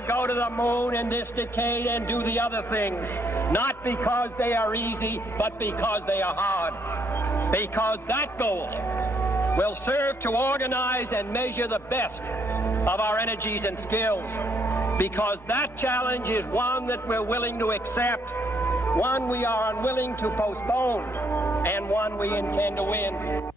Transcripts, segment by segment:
to go to the moon in this decade and do the other things, not because they are easy, but because they are hard. Because that goal will serve to organize and measure the best of our energies and skills. Because that challenge is one that we're willing to accept, one we are unwilling to postpone, and one we intend to win.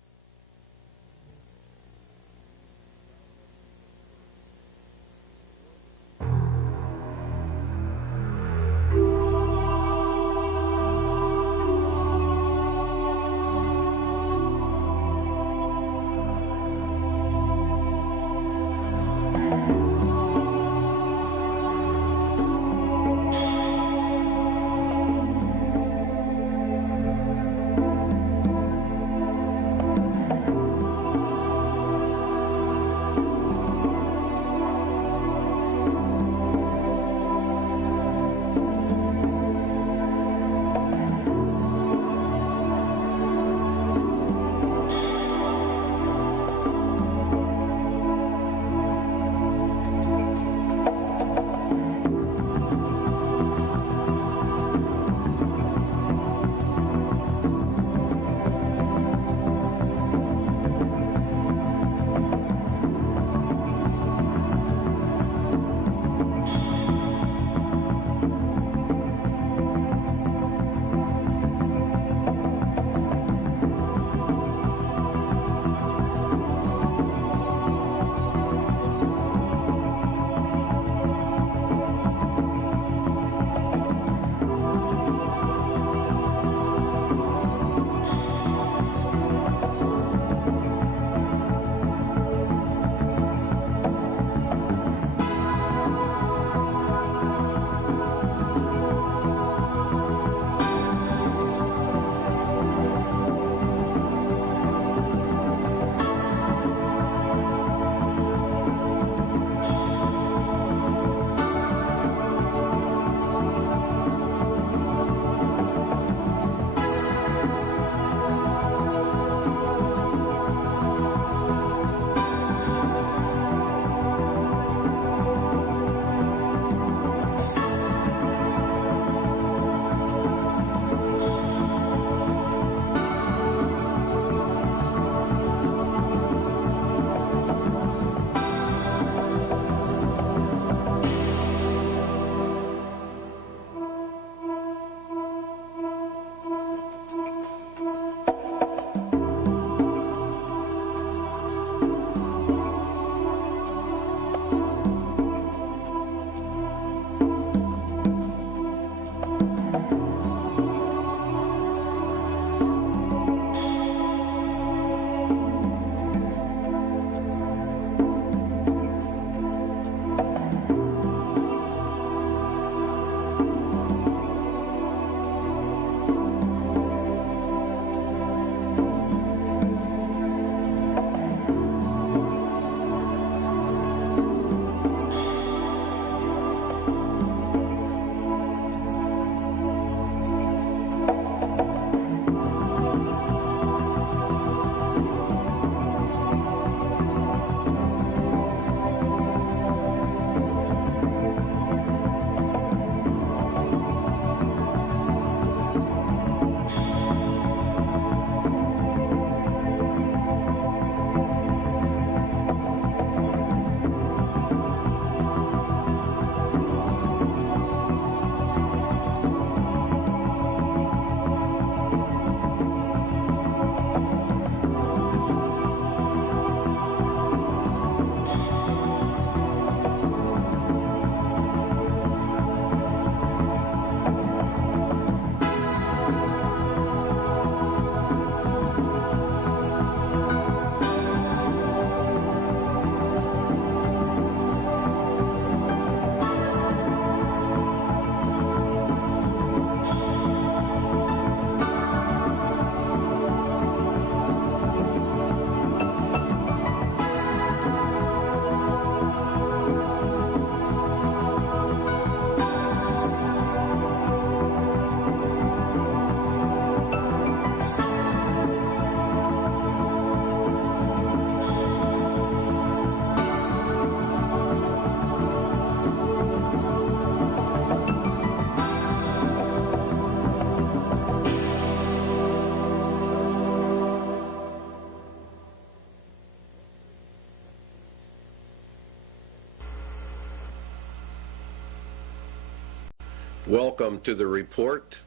Welcome to the report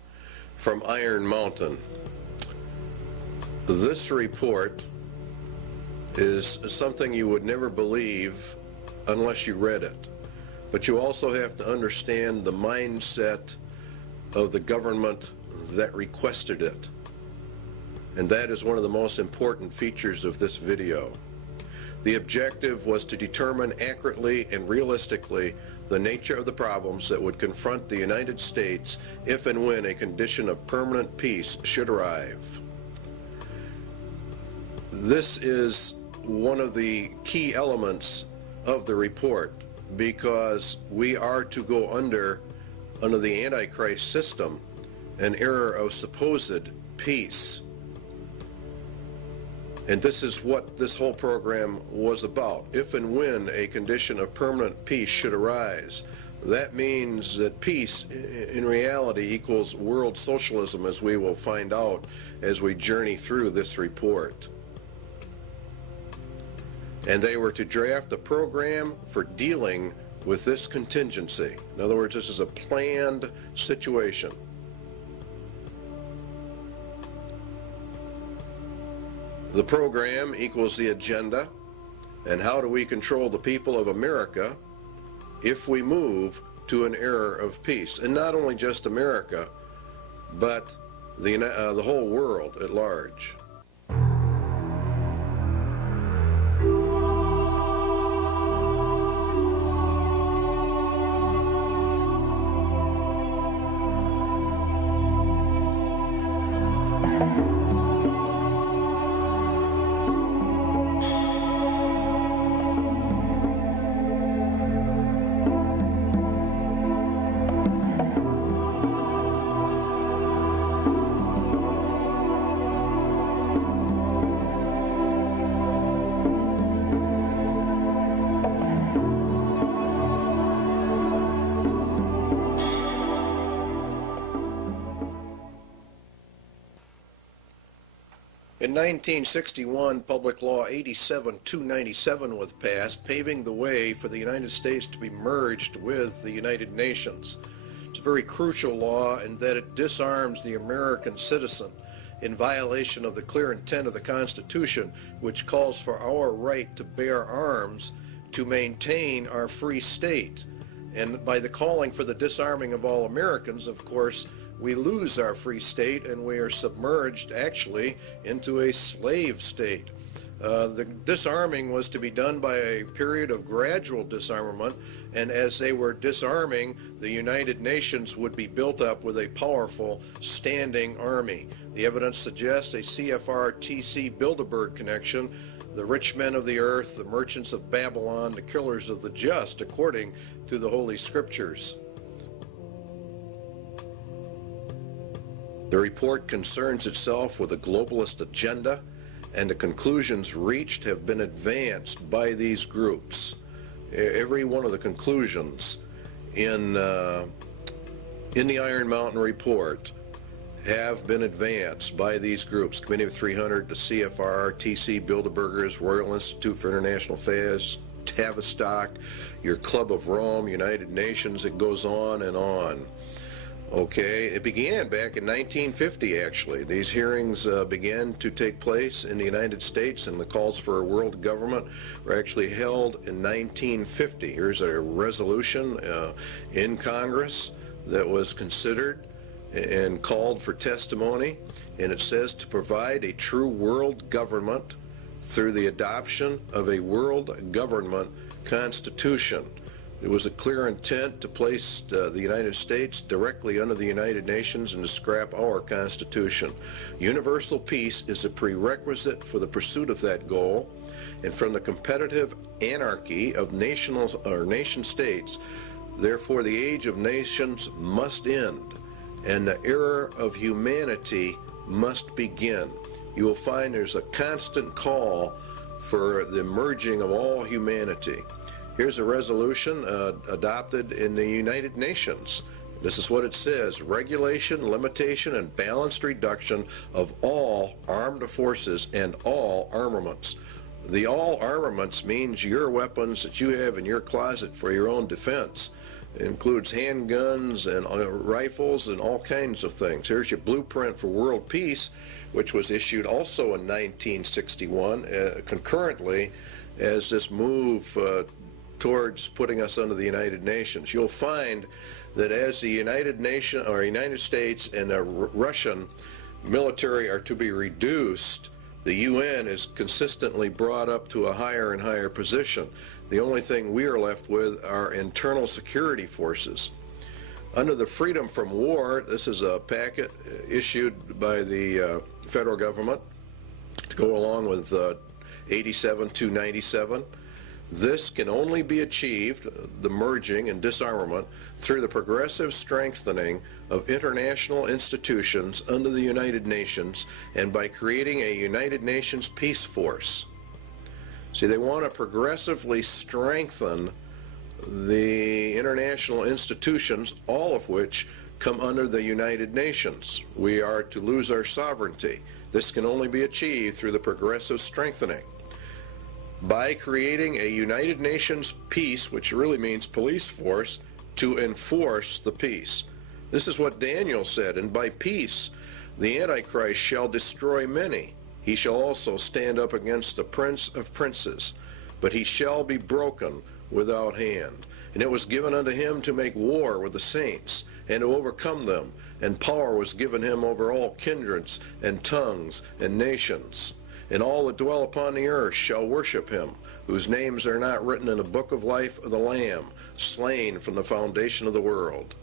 from Iron Mountain. This report is something you would never believe unless you read it. But you also have to understand the mindset of the government that requested it. And that is one of the most important features of this video. The objective was to determine accurately and realistically the nature of the problems that would confront the United States if and when a condition of permanent peace should arrive. This is one of the key elements of the report, because we are to go under the Antichrist system, an era of supposed peace. And this is what this whole program was about. If and when a condition of permanent peace should arise, that means that peace in reality equals world socialism, as we will find out as we journey through this report. And they were to draft a program for dealing with this contingency. In other words, this is a planned situation. The program equals the agenda, and how do we control the people of America if we move to an era of peace? And not only just America, but the whole world at large. In 1961, Public Law 87-297 was passed, paving the way for the United States to be merged with the United Nations. It's a very crucial law in that it disarms the American citizen in violation of the clear intent of the Constitution, which calls for our right to bear arms to maintain our free state. And by the calling for the disarming of all Americans, of course, we lose our free state and we are submerged actually into a slave state. The disarming was to be done by a period of gradual disarmament, and as they were disarming, the United Nations would be built up with a powerful standing army. The evidence suggests a CFR-TC Bilderberg connection, the rich men of the earth, the merchants of Babylon, the killers of the just, according to the Holy Scriptures. The report concerns itself with a globalist agenda, and the conclusions reached have been advanced by these groups. Every one of the conclusions in the Iron Mountain report have been advanced by these groups: Committee of 300, the CFR, TC Bilderbergers, Royal Institute for International Affairs, Tavistock, your Club of Rome, United Nations. It goes on and on. Okay, it began back in 1950, actually. These hearings began to take place in the United States, and the calls for a world government were actually held in 1950. Here's a resolution in Congress that was considered and called for testimony, and it says to provide a true world government through the adoption of a world government constitution. It was a clear intent to place the United States directly under the United Nations and to scrap our Constitution. Universal peace is a prerequisite for the pursuit of that goal, and from the competitive anarchy of nation states, therefore the age of nations must end, and the era of humanity must begin. You will find there's a constant call for the merging of all humanity. Here's a resolution adopted in the United Nations. This is what it says: regulation, limitation, and balanced reduction of all armed forces and all armaments. The all armaments means your weapons that you have in your closet for your own defense. It includes handguns and rifles and all kinds of things. Here's your blueprint for world peace, which was issued also in 1961, concurrently as this move towards putting us under the United Nations. You'll find that as the United States and the Russian military are to be reduced, the UN is consistently brought up to a higher and higher position. The only thing we are left with are internal security forces. Under the Freedom from War, this is a packet issued by the federal government to go along with 87-297. This can only be achieved, the merging and disarmament, through the progressive strengthening of international institutions under the United Nations and by creating a United Nations peace force. See, they want to progressively strengthen the international institutions, all of which come under the United Nations. We are to lose our sovereignty. This can only be achieved through the progressive strengthening. By creating a United Nations peace, which really means police force, to enforce the peace. This is what Daniel said, and by peace the Antichrist shall destroy many. He shall also stand up against the Prince of Princes, but he shall be broken without hand. And it was given unto him to make war with the saints, and to overcome them, and power was given him over all kindreds, and tongues, and nations. And all that dwell upon the earth shall worship him, whose names are not written in the book of life of the Lamb, slain from the foundation of the world.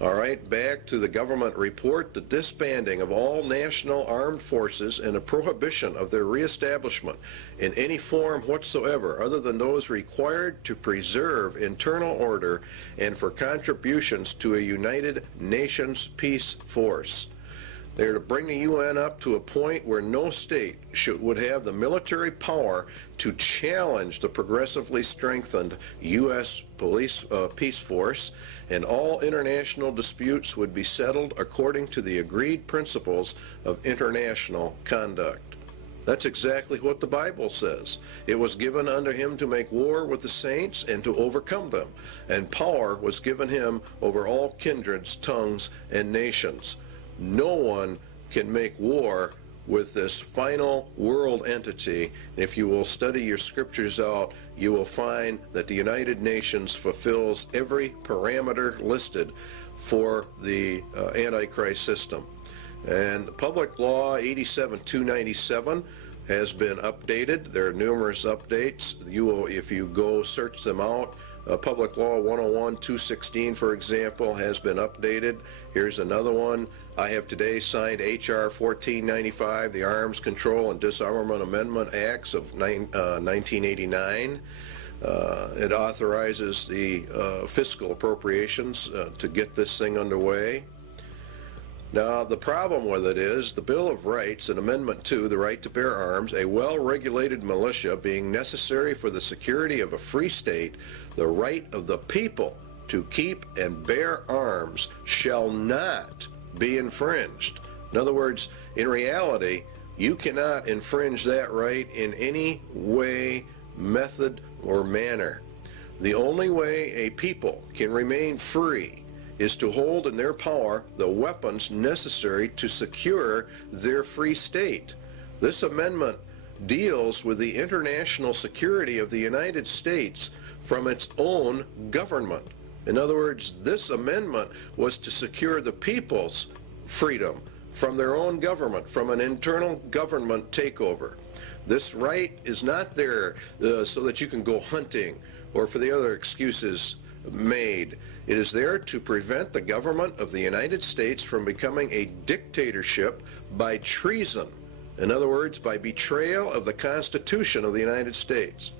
All right, back to the government report. The disbanding of all national armed forces and a prohibition of their reestablishment in any form whatsoever other than those required to preserve internal order and for contributions to a United Nations peace force. They are to bring the UN up to a point where no state would have the military power to challenge the progressively strengthened U.S. peace force, and all international disputes would be settled according to the agreed principles of international conduct. That's exactly what the Bible says. It was given unto him to make war with the saints and to overcome them, and power was given him over all kindreds, tongues, and nations. No one can make war with this final world entity. And if you will study your scriptures out, you will find that the United Nations fulfills every parameter listed for the Antichrist system. And Public Law 87-297 has been updated. There are numerous updates. You will, if you go search them out, Public Law 101-216, for example, has been updated. Here's another one. I have today signed H.R. 1495, the Arms Control and Disarmament Amendment Acts of 1989. It authorizes the fiscal appropriations to get this thing underway. Now, the problem with it is the Bill of Rights in Amendment 2, the right to bear arms, a well-regulated militia being necessary for the security of a free state, the right of the people to keep and bear arms shall not be infringed. In other words, in reality, you cannot infringe that right in any way, method, or manner. The only way a people can remain free is to hold in their power the weapons necessary to secure their free state. This amendment deals with the international security of the United States from its own government. In other words, this amendment was to secure the people's freedom from their own government, from an internal government takeover. This right is not there so that you can go hunting or for the other excuses made. It is there to prevent the government of the United States from becoming a dictatorship by treason. In other words, by betrayal of the Constitution of the United States.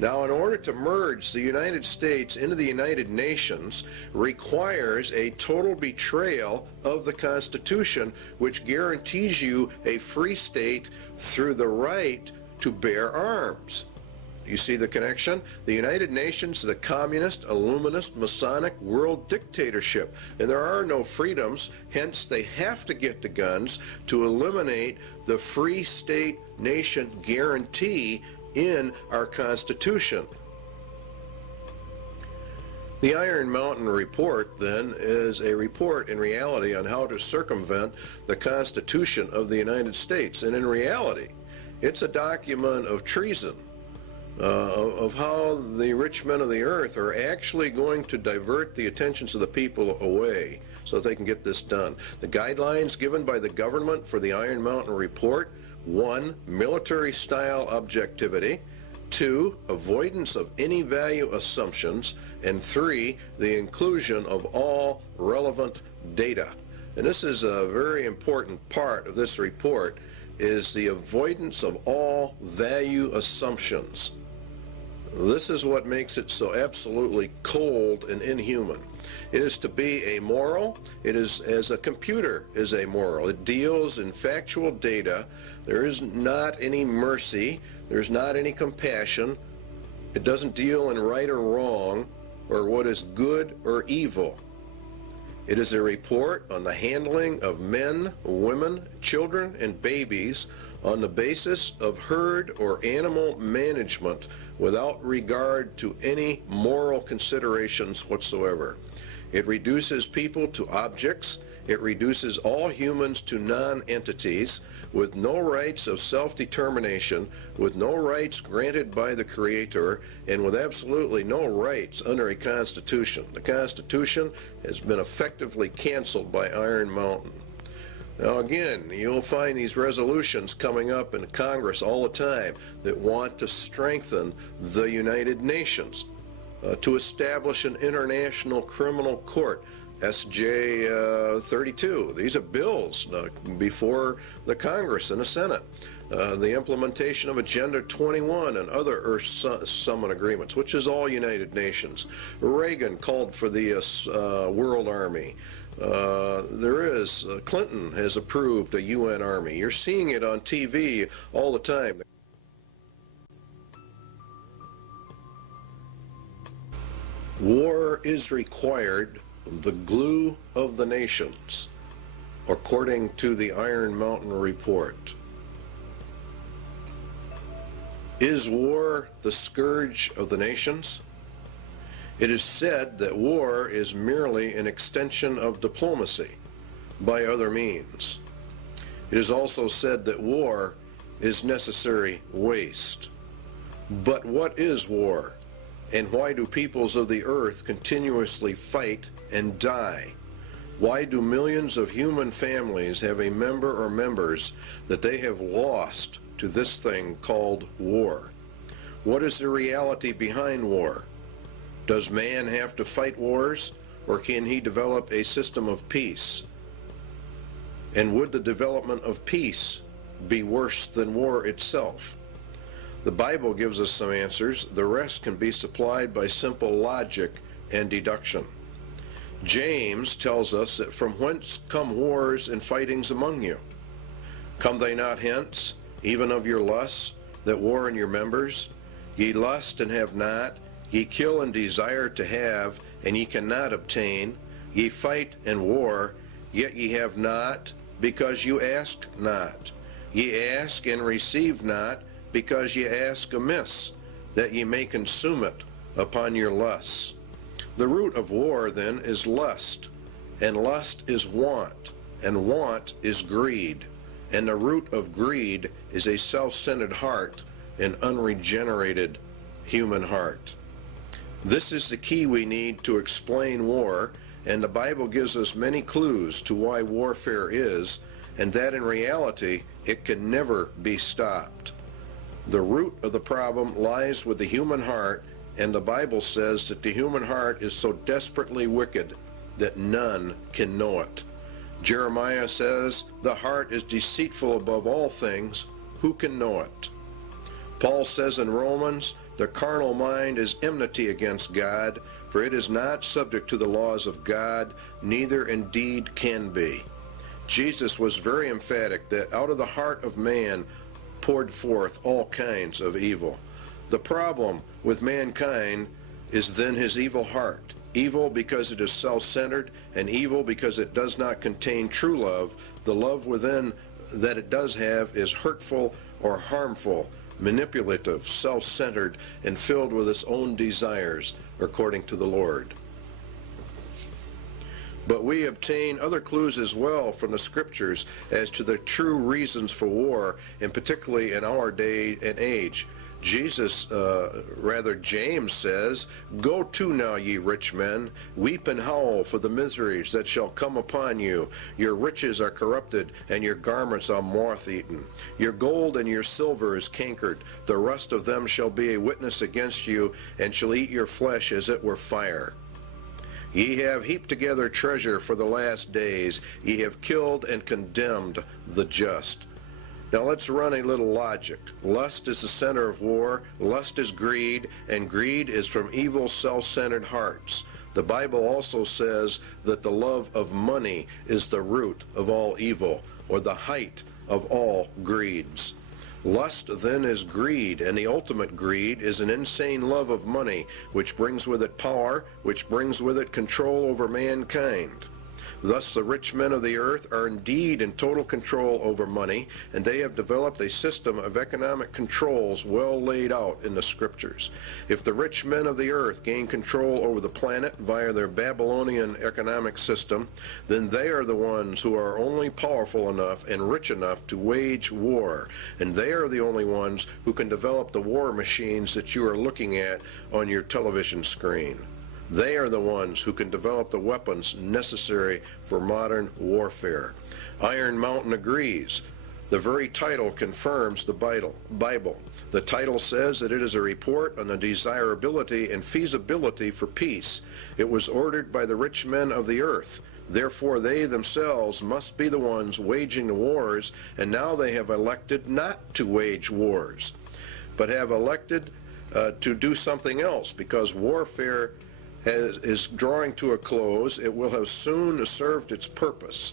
Now, in order to merge the United States into the United Nations requires a total betrayal of the Constitution, which guarantees you a free state through the right to bear arms. You see the connection? The United Nations is a communist, illuminist, Masonic world dictatorship, and there are no freedoms, hence they have to get the guns to eliminate the free state nation guarantee in our Constitution. The Iron Mountain Report, then, is a report in reality on how to circumvent the Constitution of the United States. And in reality, it's a document of treason, of how the rich men of the earth are actually going to divert the attentions of the people away so that they can get this done. The guidelines given by the government for the Iron Mountain Report: 1, military-style objectivity; 2, avoidance of any value assumptions; and 3, the inclusion of all relevant data. And this is a very important part of this report, is the avoidance of all value assumptions. This is what makes it so absolutely cold and inhuman. It is to be amoral. It is as a computer is amoral. It deals in factual data. There is not any mercy. There's not any compassion. It doesn't deal in right or wrong, or what is good or evil. It is a report on the handling of men, women, children, and babies on the basis of herd or animal management without regard to any moral considerations whatsoever. It reduces people to objects. It reduces all humans to non-entities with no rights of self-determination, with no rights granted by the Creator, and with absolutely no rights under a Constitution. The Constitution has been effectively canceled by Iron Mountain. Now again, you'll find these resolutions coming up in Congress all the time that want to strengthen the United Nations, to establish an international criminal court, SJ 32. These are bills before the Congress and the Senate. The implementation of Agenda 21 and other Earth Summit agreements, which is all United Nations. Reagan called for the World Army. Clinton has approved a UN Army. You're seeing it on TV all the time. War is required, the glue of the nations, according to the Iron Mountain Report. Is war the scourge of the nations? It is said that war is merely an extension of diplomacy by other means. It is also said that war is necessary waste. But what is war? And why do peoples of the earth continuously fight and die? Why do millions of human families have a member or members that they have lost to this thing called war? What is the reality behind war? Does man have to fight wars, or can he develop a system of peace? And would the development of peace be worse than war itself? The Bible gives us some answers. The rest can be supplied by simple logic and deduction. James tells us that from whence come wars and fightings among you? Come they not hence, even of your lusts, that war in your members? Ye lust and have not, ye kill and desire to have, and ye cannot obtain. Ye fight and war, yet ye have not, because you ask not. Ye ask and receive not, because ye ask amiss, that ye may consume it upon your lusts. The root of war, then, is lust, and lust is want, and want is greed, and the root of greed is a self-centered heart, an unregenerated human heart. This is the key we need to explain war, and the Bible gives us many clues to why warfare is, and that in reality it can never be stopped. The root of the problem lies with the human heart, and the Bible says that the human heart is so desperately wicked that none can know it. Jeremiah says, the heart is deceitful above all things, who can know it? Paul says in Romans, the carnal mind is enmity against God, for it is not subject to the laws of God, neither indeed can be. Jesus was very emphatic that out of the heart of man poured forth all kinds of evil. The problem with mankind is then his evil heart. Evil because it is self-centered, and evil because it does not contain true love. The love within that it does have is hurtful or harmful, manipulative, self-centered, and filled with its own desires, according to the Lord. But we obtain other clues as well from the scriptures as to the true reasons for war, and particularly in our day and age. James says, "Go to now, ye rich men, weep and howl for the miseries that shall come upon you. Your riches are corrupted, and your garments are moth-eaten. Your gold and your silver is cankered. The rust of them shall be a witness against you, and shall eat your flesh as it were fire. Ye have heaped together treasure for the last days. Ye have killed and condemned the just." Now let's run a little logic. Lust is the center of war, lust is greed, and greed is from evil, self-centered hearts. The Bible also says that the love of money is the root of all evil, or the height of all greeds. Lust then is greed, and the ultimate greed is an insane love of money, which brings with it power, which brings with it control over mankind. Thus the rich men of the earth are indeed in total control over money, and they have developed a system of economic controls well laid out in the scriptures. If the rich men of the earth gain control over the planet via their Babylonian economic system, then they are the ones who are only powerful enough and rich enough to wage war, and they are the only ones who can develop the war machines that you are looking at on your television screen. They are the ones who can develop the weapons necessary for modern warfare. Iron Mountain agrees. The very title confirms the Bible. The title says that it is a report on the desirability and feasibility for peace. It was ordered by the rich men of the earth. Therefore, they themselves must be the ones waging the wars, and now they have elected not to wage wars, but have elected to do something else, because warfare is drawing to a close. It will have soon served its purpose.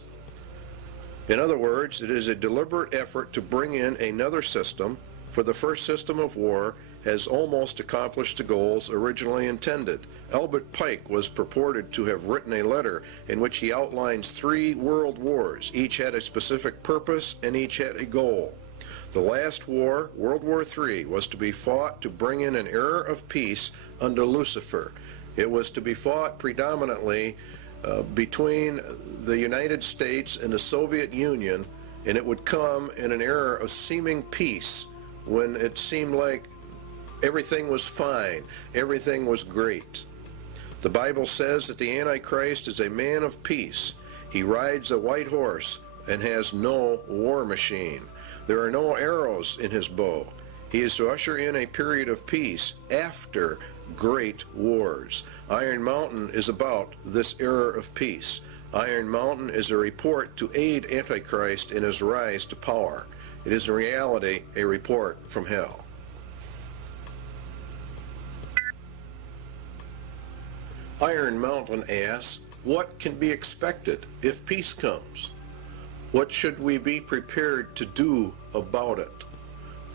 In other words, it is a deliberate effort to bring in another system, for the first system of war has almost accomplished the goals originally intended. Albert Pike was purported to have written a letter in which he outlines 3 world wars. Each had a specific purpose, and each had a goal. The last war, World War III, was to be fought to bring in an era of peace under Lucifer. It was to be fought predominantly between the United States and the Soviet Union, and it would come in an era of seeming peace when it seemed like everything was fine, everything was great. The Bible says that the Antichrist is a man of peace. He rides a white horse and has no war machine. There are no arrows in his bow. He is to usher in a period of peace after great wars. Iron Mountain is about this era of peace. Iron Mountain is a report to aid Antichrist in his rise to power. It is in reality a report from hell. Iron Mountain asks, what can be expected if peace comes? What should we be prepared to do about it?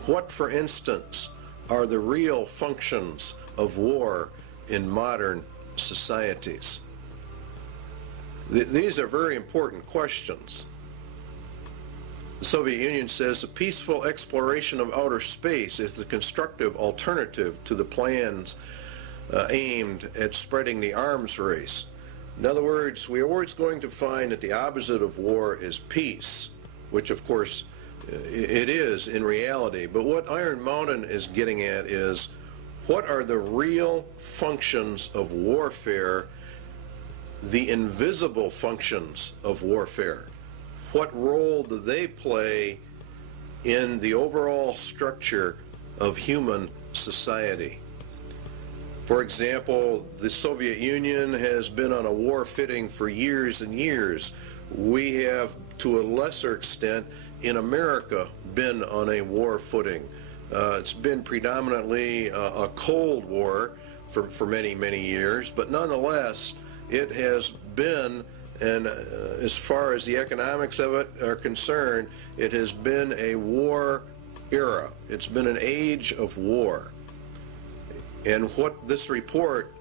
What, for instance, are the real functions of war in modern societies? These are very important questions. The Soviet Union says a peaceful exploration of outer space is the constructive alternative to the plans aimed at spreading the arms race. In other words, we are always going to find that the opposite of war is peace, which of course it is in reality. But what Iron Mountain is getting at is, what are the real functions of warfare, the invisible functions of warfare? What role do they play in the overall structure of human society? For example, the Soviet Union has been on a war footing for years and years. We have, to a lesser extent, in America, been on a war footing. It's been predominantly a Cold War for many, many years, but nonetheless, it has been, and as far as the economics of it are concerned, it has been a war era. It's been an age of war. And what this report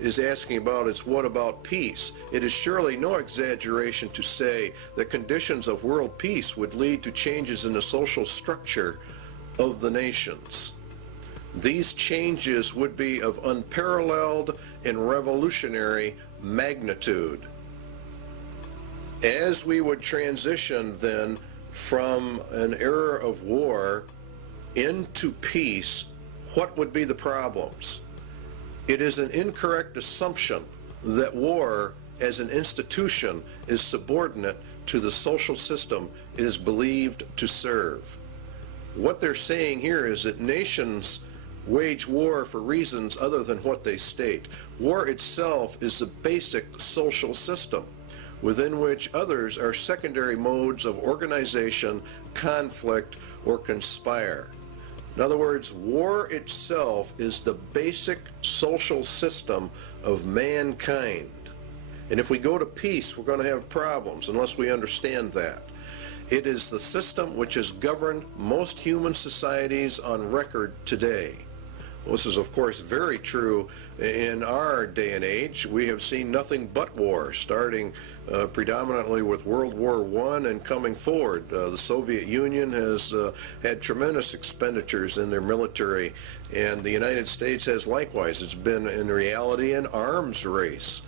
is asking about is, what about peace? It is surely no exaggeration to say that conditions of world peace would lead to changes in the social structure of the nations. These changes would be of unparalleled and revolutionary magnitude. As we would transition then from an era of war into peace, what would be the problems? It is an incorrect assumption that war as an institution is subordinate to the social system it is believed to serve. What they're saying here is that nations wage war for reasons other than what they state. War itself is the basic social system within which others are secondary modes of organization, conflict, or conspire. In other words, war itself is the basic social system of mankind. And if we go to peace, we're going to have problems unless we understand that. It is the system which has governed most human societies on record today. Well, this is, of course, very true in our day and age. We have seen nothing but war, starting predominantly with World War I and coming forward. The Soviet Union has had tremendous expenditures in their military, and the United States has likewise. It's been, in reality, an arms race.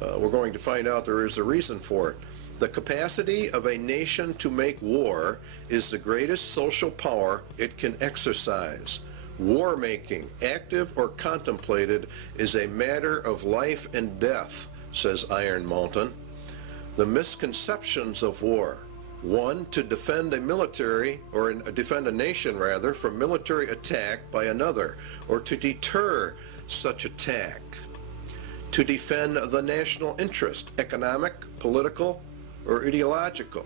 We're going to find out there is a reason for it. The capacity of a nation to make war is the greatest social power it can exercise. War making, active or contemplated, is a matter of life and death, says Iron Mountain. The misconceptions of war: 1, to defend a military, or defend a nation rather, from military attack by another, or to deter such attack. To defend the national interest, economic, political, or ideological.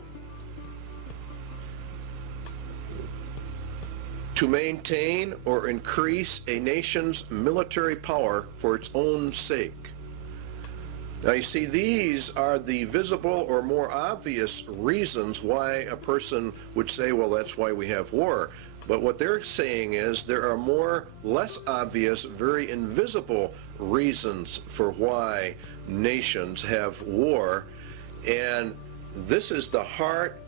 To maintain or increase a nation's military power for its own sake. Now you see, these are the visible or more obvious reasons why a person would say, well, that's why we have war. But what they're saying is there are more less obvious, very invisible reasons for why nations have war. And this is the heart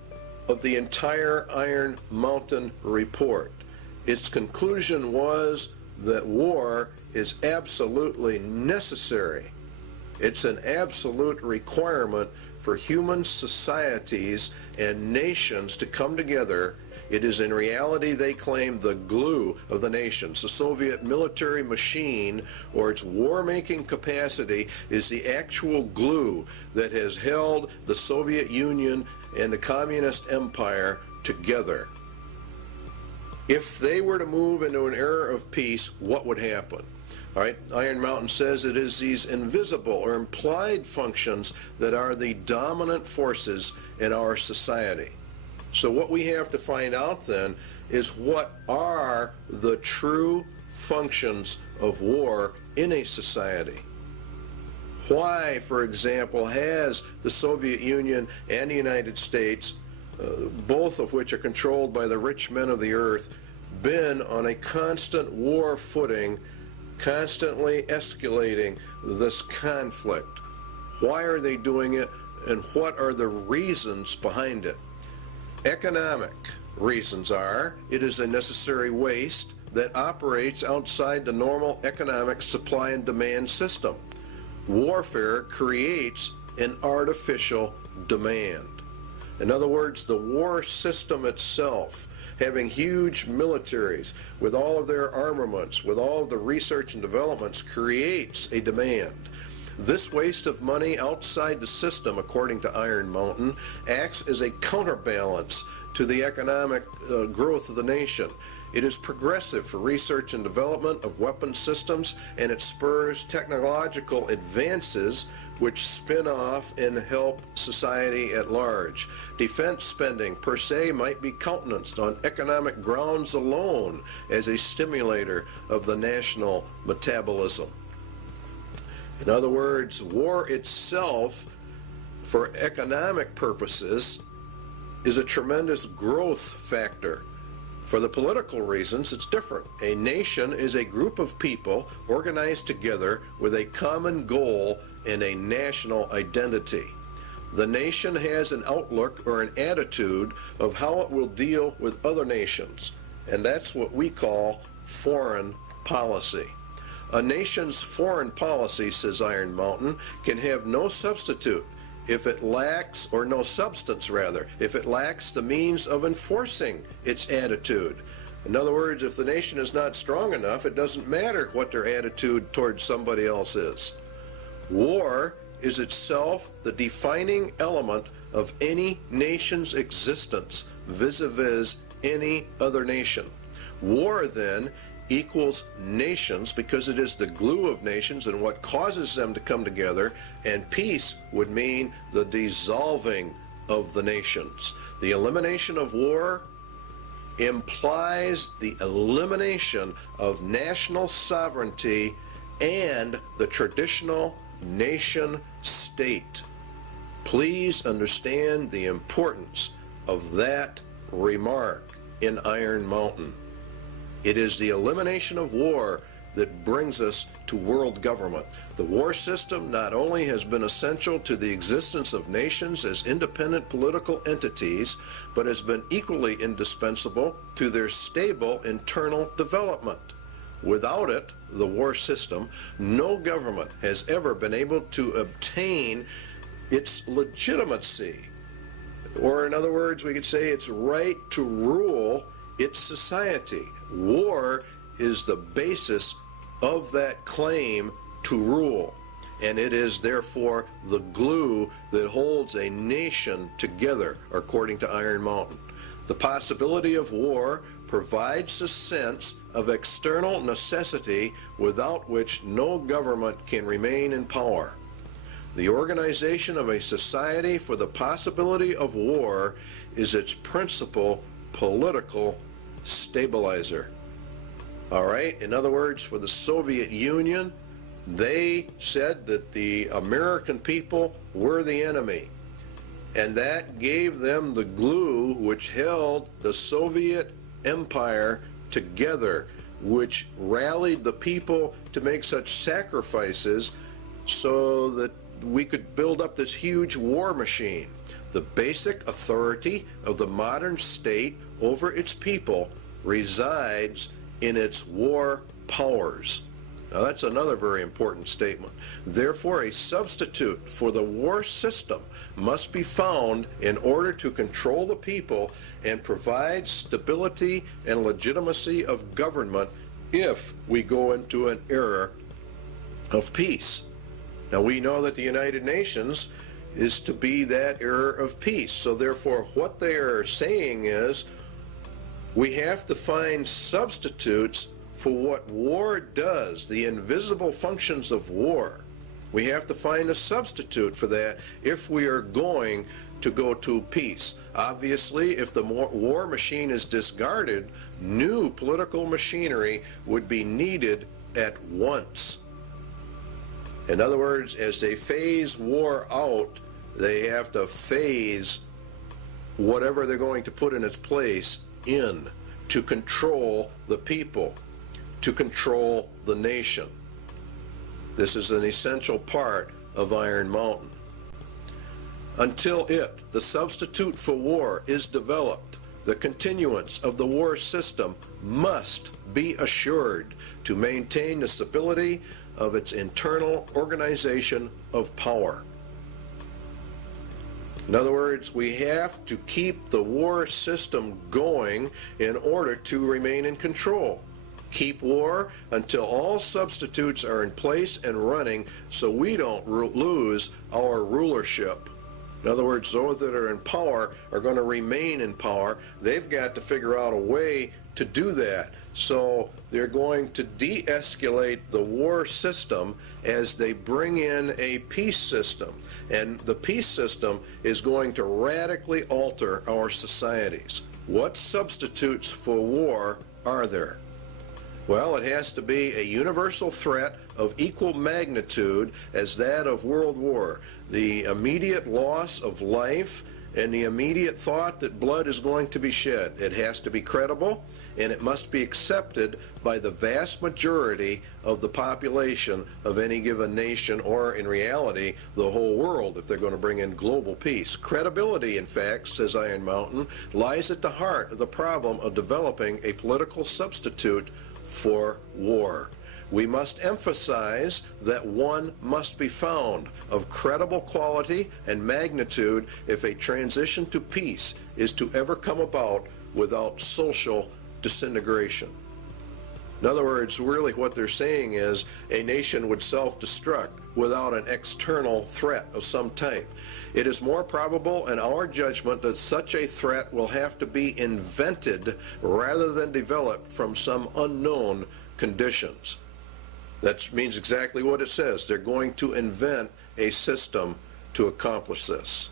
of the entire Iron Mountain report. Its conclusion was that war is absolutely necessary. It's an absolute requirement for human societies and nations to come together. It is in reality, they claim, the glue of the nations. The Soviet military machine, or its war-making capacity, is the actual glue that has held the Soviet Union and the Communist Empire together. If they were to move into an era of peace, what would happen? All right, Iron Mountain says it is these invisible or implied functions that are the dominant forces in our society. So what we have to find out then is what are the true functions of war in a society. Why, for example, has the Soviet Union and the United States, both of which are controlled by the rich men of the earth, been on a constant war footing, constantly escalating this conflict? Why are they doing it, and what are the reasons behind it? Economic reasons are: it is a necessary waste that operates outside the normal economic supply and demand system. Warfare creates an artificial demand. In other words, the war system itself, having huge militaries with all of their armaments, with all of the research and developments, creates a demand. This waste of money outside the system, according to Iron Mountain, acts as a counterbalance to the economic growth of the nation. It is progressive for research and development of weapon systems, and it spurs technological advances which spin off and help society at large. Defense spending per se might be countenanced on economic grounds alone as a stimulator of the national metabolism. In other words, war itself, for economic purposes, is a tremendous growth factor. For the political reasons, it's different. A nation is a group of people organized together with a common goal and a national identity. The nation has an outlook or an attitude of how it will deal with other nations, and that's what we call foreign policy. A nation's foreign policy, says Iron Mountain, can have no substitute if it lacks, or no substance rather, if it lacks the means of enforcing its attitude. In other words, if the nation is not strong enough, it doesn't matter what their attitude towards somebody else is. War is itself the defining element of any nation's existence vis-a-vis any other nation. War, then, equals nations because it is the glue of nations and what causes them to come together, and peace would mean the dissolving of the nations. The elimination of war implies the elimination of national sovereignty and the traditional nation state. Please understand the importance of that remark in Iron Mountain. It is the elimination of war that brings us to world government. The war system not only has been essential to the existence of nations as independent political entities, but has been equally indispensable to their stable internal development. Without it, the war system, no government has ever been able to obtain its legitimacy. Or in other words, we could say its right to rule its society. War is the basis of that claim to rule, and it is therefore the glue that holds a nation together, according to Iron Mountain. The possibility of war provides a sense of external necessity without which no government can remain in power. The organization of a society for the possibility of war is its principal political stabilizer. All right, in other words, for the Soviet Union, they said that the American people were the enemy, and that gave them the glue which held the Soviet Empire together, which rallied the people to make such sacrifices so that we could build up this huge war machine. The basic authority of the modern state over its people resides in its war powers. Now that's another very important statement. Therefore, a substitute for the war system must be found in order to control the people and provide stability and legitimacy of government if we go into an era of peace. Now we know that the United Nations is to be that era of peace. So therefore, what they are saying is we have to find substitutes for what war does, the invisible functions of war. We have to find a substitute for that if we are going to go to peace. Obviously, if the war machine is discarded, new political machinery would be needed at once. In other words, as they phase war out, they have to phase whatever they're going to put in its place in to control the people, to control the nation. This is an essential part of Iron Mountain. Until it, the substitute for war, is developed, the continuance of the war system must be assured to maintain the stability of its internal organization of power. In other words, we have to keep the war system going in order to remain in control. Keep war until all substitutes are in place and running so we don't lose our rulership. In other words, those that are in power are going to remain in power. They've got to figure out a way to do that. So they're going to de-escalate the war system as they bring in a peace system. And the peace system is going to radically alter our societies. What substitutes for war are there? Well, it has to be a universal threat of equal magnitude as that of World War. The immediate loss of life and the immediate thought that blood is going to be shed. It has to be credible, and it must be accepted by the vast majority of the population of any given nation, or in reality, the whole world, if they're going to bring in global peace. Credibility, in fact, says Iron Mountain, lies at the heart of the problem of developing a political substitute for war. We must emphasize that one must be found of credible quality and magnitude if a transition to peace is to ever come about without social disintegration. In other words, really what they're saying is a nation would self-destruct without an external threat of some type. It is more probable in our judgment that such a threat will have to be invented rather than developed from some unknown conditions. That means exactly what it says. They're going to invent a system to accomplish this.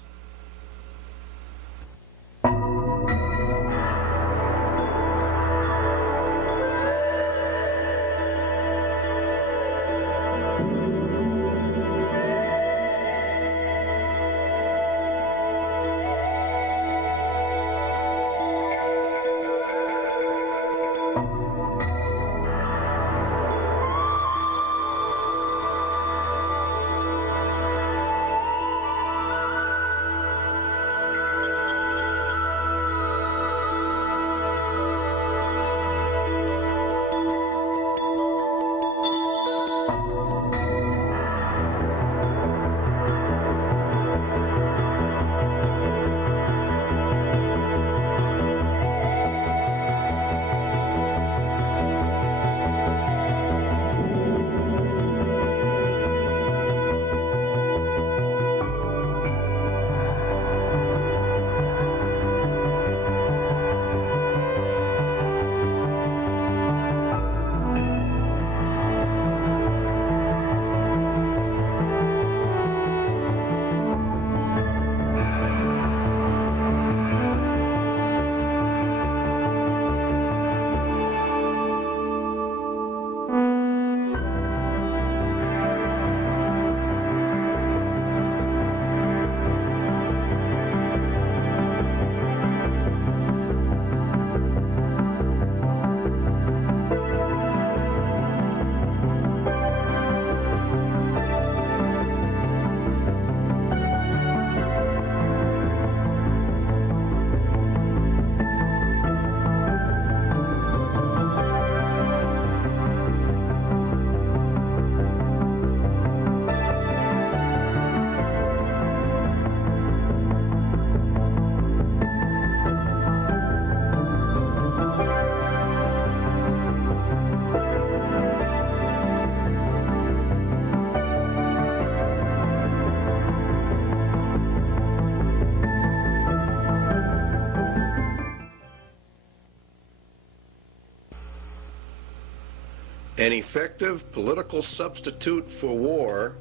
An effective political substitute for war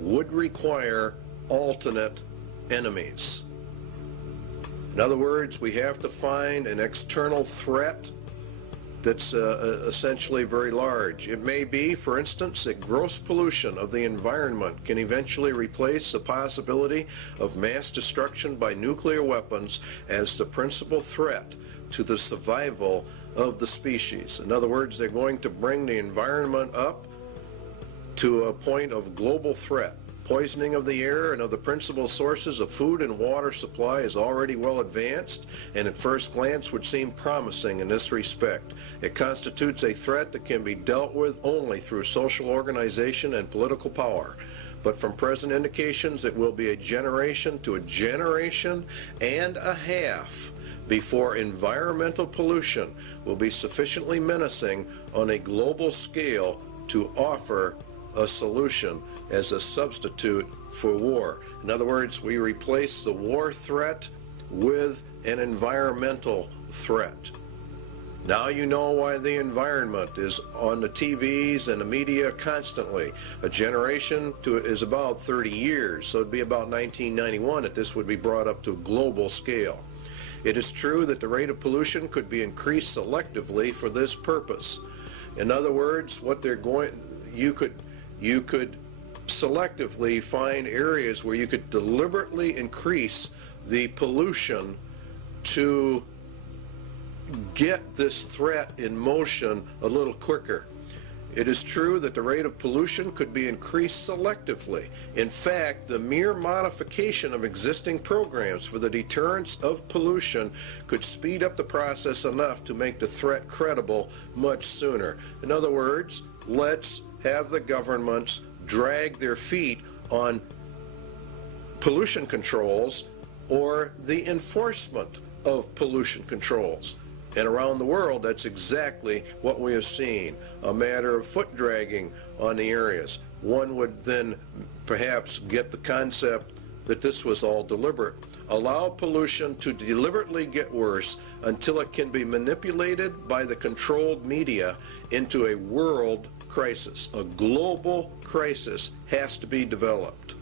would require alternate enemies. In other words, we have to find an external threat that's essentially very large. It may be, for instance, that gross pollution of the environment can eventually replace the possibility of mass destruction by nuclear weapons as the principal threat to the survival of the species. In other words, they're going to bring the environment up to a point of global threat. Poisoning of the air and of the principal sources of food and water supply is already well advanced, and at first glance would seem promising in this respect. It constitutes a threat that can be dealt with only through social organization and political power. But from present indications, it will be a generation to a generation and a half before environmental pollution will be sufficiently menacing on a global scale to offer a solution as a substitute for war. In other words, we replace the war threat with an environmental threat. Now you know why the environment is on the TVs and the media constantly. A generation is about 30 years, so it'd be about 1991 that this would be brought up to a global scale. It is true that the rate of pollution could be increased selectively for this purpose. In other words, you could selectively find areas where you could deliberately increase the pollution to get this threat in motion a little quicker. It is true that the rate of pollution could be increased selectively. In fact, the mere modification of existing programs for the deterrence of pollution could speed up the process enough to make the threat credible much sooner. In other words, let's have the governments drag their feet on pollution controls or the enforcement of pollution controls. And around the world, that's exactly what we have seen, a matter of foot dragging on the areas. One would then perhaps get the concept that this was all deliberate. Allow pollution to deliberately get worse until it can be manipulated by the controlled media into a world crisis. A global crisis has to be developed.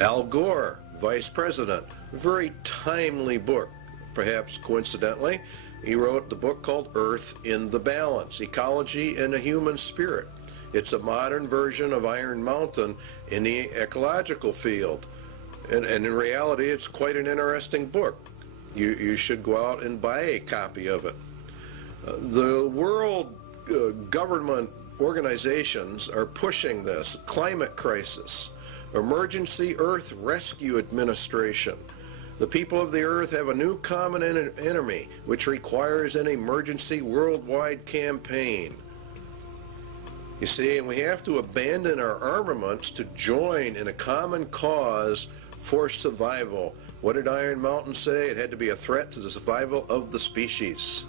Al Gore, Vice President, very timely book. Perhaps coincidentally, he wrote the book called Earth in the Balance, Ecology and the Human Spirit. It's a modern version of Iron Mountain in the ecological field. And in reality, it's quite an interesting book. You should go out and buy a copy of it. The world government organizations are pushing this. Climate crisis, Emergency Earth Rescue Administration. The people of the earth have a new common enemy, which requires an emergency worldwide campaign. You see, and we have to abandon our armaments to join in a common cause for survival. What did Iron Mountain say? It had to be a threat to the survival of the species.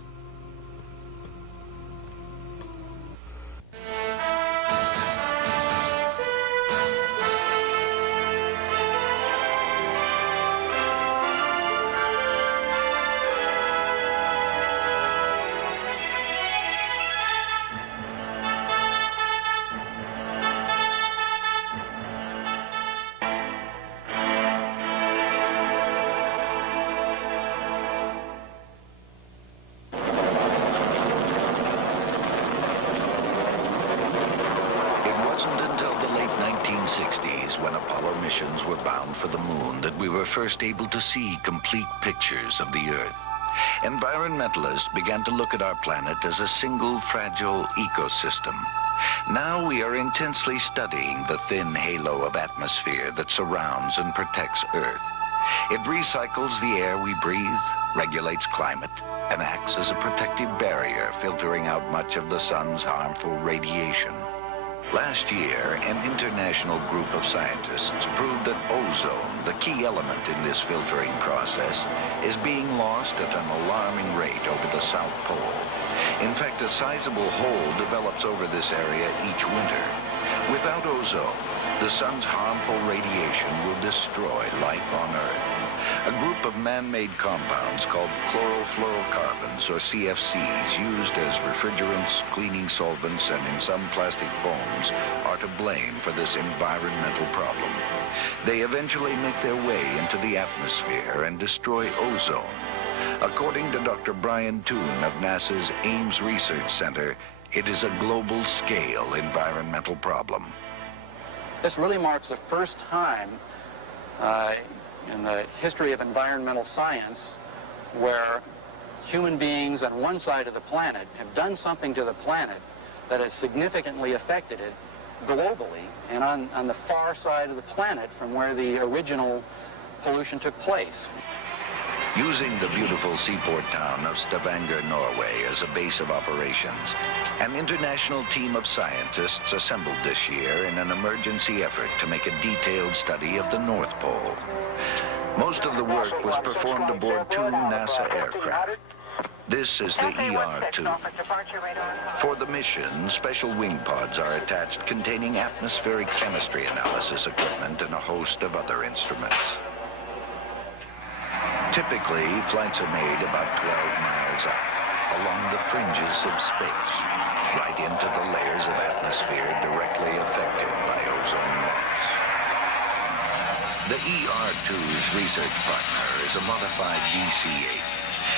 First able to see complete pictures of the Earth. Environmentalists began to look at our planet as a single fragile ecosystem. Now we are intensely studying the thin halo of atmosphere that surrounds and protects Earth. It recycles the air we breathe, regulates climate, and acts as a protective barrier, filtering out much of the sun's harmful radiation. Last year, an international group of scientists proved that ozone, the key element in this filtering process, is being lost at an alarming rate over the South Pole. In fact, a sizable hole develops over this area each winter. Without ozone, the sun's harmful radiation will destroy life on Earth. A group of man-made compounds called chlorofluorocarbons, or CFCs, used as refrigerants, cleaning solvents, and in some plastic foams, are to blame for this environmental problem. They eventually make their way into the atmosphere and destroy ozone. According to Dr. Brian Toon of NASA's Ames Research Center, it is a global-scale environmental problem. This really marks the first time in the history of environmental science where human beings on one side of the planet have done something to the planet that has significantly affected it globally and on the far side of the planet from where the original pollution took place. Using the beautiful seaport town of Stavanger, Norway as a base of operations, an international team of scientists assembled this year in an emergency effort to make a detailed study of the North Pole. Most of the work was performed aboard two NASA aircraft. This is the ER-2. For the mission, special wing pods are attached containing atmospheric chemistry analysis equipment and a host of other instruments. Typically, flights are made about 12 miles up, along the fringes of space, right into the layers of atmosphere directly affected by ozone loss. The ER-2's research partner is a modified DC-8.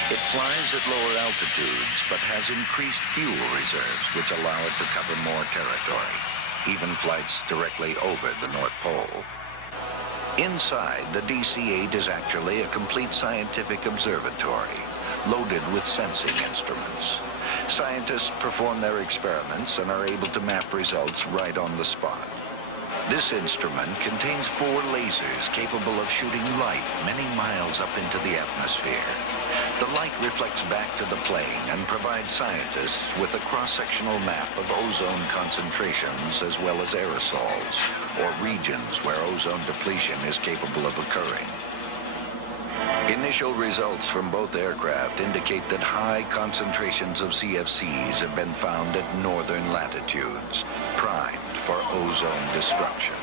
It flies at lower altitudes, but has increased fuel reserves, which allow it to cover more territory, even flights directly over the North Pole. Inside, the DC-8 is actually a complete scientific observatory, loaded with sensing instruments. Scientists perform their experiments and are able to map results right on the spot. This instrument contains 4 lasers capable of shooting light many miles up into the atmosphere. The light reflects back to the plane and provides scientists with a cross-sectional map of ozone concentrations as well as aerosols, or regions where ozone depletion is capable of occurring. Initial results from both aircraft indicate that high concentrations of CFCs have been found at northern latitudes, primed for ozone destruction.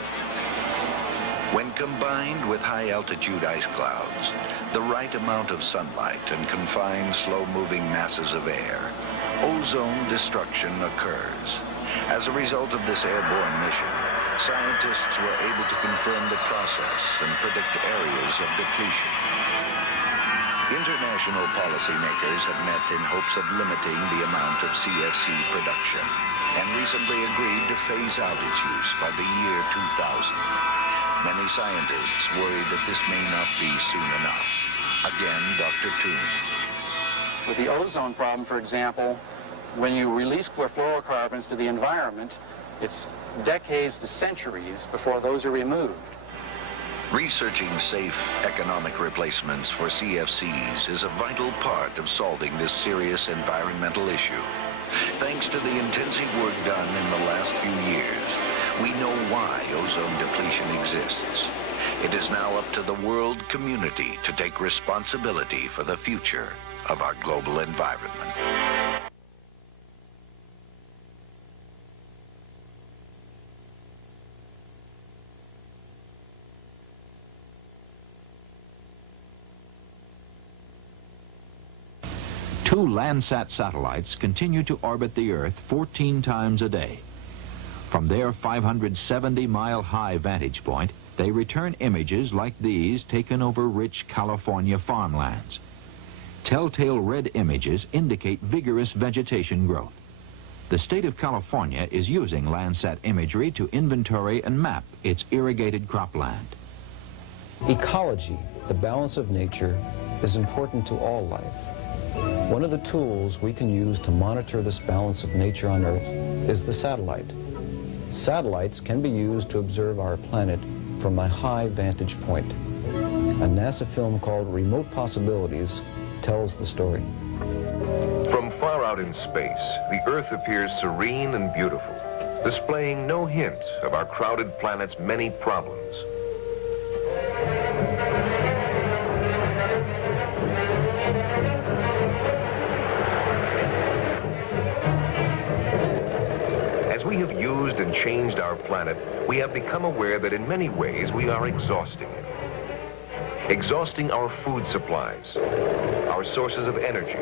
When combined with high-altitude ice clouds, the right amount of sunlight and confined slow-moving masses of air, ozone destruction occurs. As a result of this airborne mission, scientists were able to confirm the process and predict areas of depletion. International policymakers have met in hopes of limiting the amount of CFC production and recently agreed to phase out its use by the year 2000. Many scientists worry that this may not be soon enough. Again, Dr. Toon. With the ozone problem, for example, when you release chlorofluorocarbons to the environment, it's decades to centuries before those are removed. Researching safe economic replacements for CFCs is a vital part of solving this serious environmental issue. Thanks to the intensive work done in the last few years, we know why ozone depletion exists. It is now up to the world community to take responsibility for the future of our global environment. Two Landsat satellites continue to orbit the Earth 14 times a day. From their 570-mile-high vantage point, they return images like these taken over rich California farmlands. Telltale red images indicate vigorous vegetation growth. The state of California is using Landsat imagery to inventory and map its irrigated cropland. Ecology, the balance of nature, is important to all life. One of the tools we can use to monitor this balance of nature on Earth is the satellite. Satellites can be used to observe our planet from a high vantage point. A NASA film called Remote Possibilities tells the story. From far out in space, the Earth appears serene and beautiful, displaying no hint of our crowded planet's many problems. As we have used and changed our planet, we have become aware that in many ways we are exhausting it. Exhausting our food supplies, our sources of energy,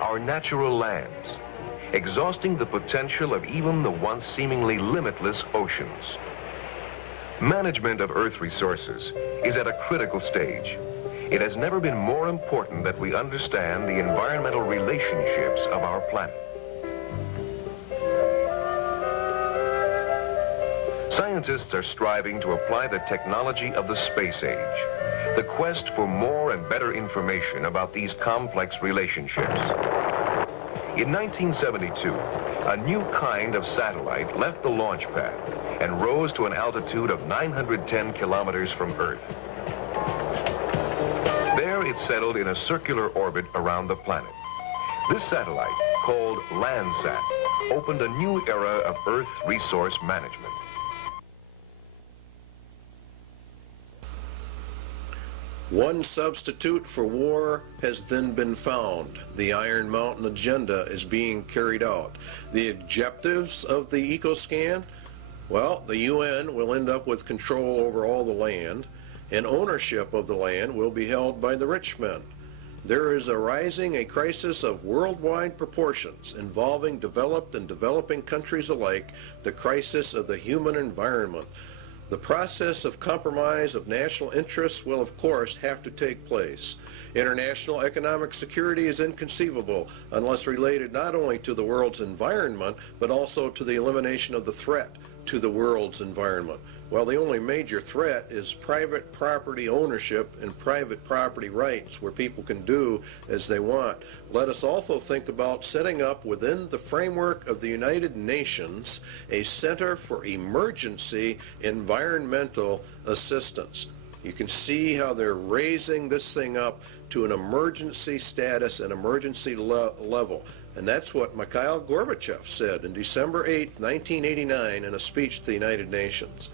our natural lands, exhausting the potential of even the once seemingly limitless oceans. Management of Earth resources is at a critical stage. It has never been more important that we understand the environmental relationships of our planet. Scientists are striving to apply the technology of the space age, the quest for more and better information about these complex relationships. In 1972, a new kind of satellite left the launch pad and rose to an altitude of 910 kilometers from Earth. There it settled in a circular orbit around the planet. This satellite, called Landsat, opened a new era of Earth resource management. One substitute for war has then been found. The Iron Mountain agenda is being carried out. The objectives of the EcoScan? Well, the UN will end up with control over all the land, and ownership of the land will be held by the rich men. There is arising a crisis of worldwide proportions involving developed and developing countries alike, the crisis of the human environment. The process of compromise of national interests will, of course, have to take place. International economic security is inconceivable unless related not only to the world's environment, but also to the elimination of the threat to the world's environment. Well, the only major threat is private property ownership and private property rights, where people can do as they want. Let us also think about setting up within the framework of the United Nations a Center for Emergency Environmental Assistance. You can see how they're raising this thing up to an emergency status, an emergency level. And that's what Mikhail Gorbachev said in December 8th, 1989, in a speech to the United Nations.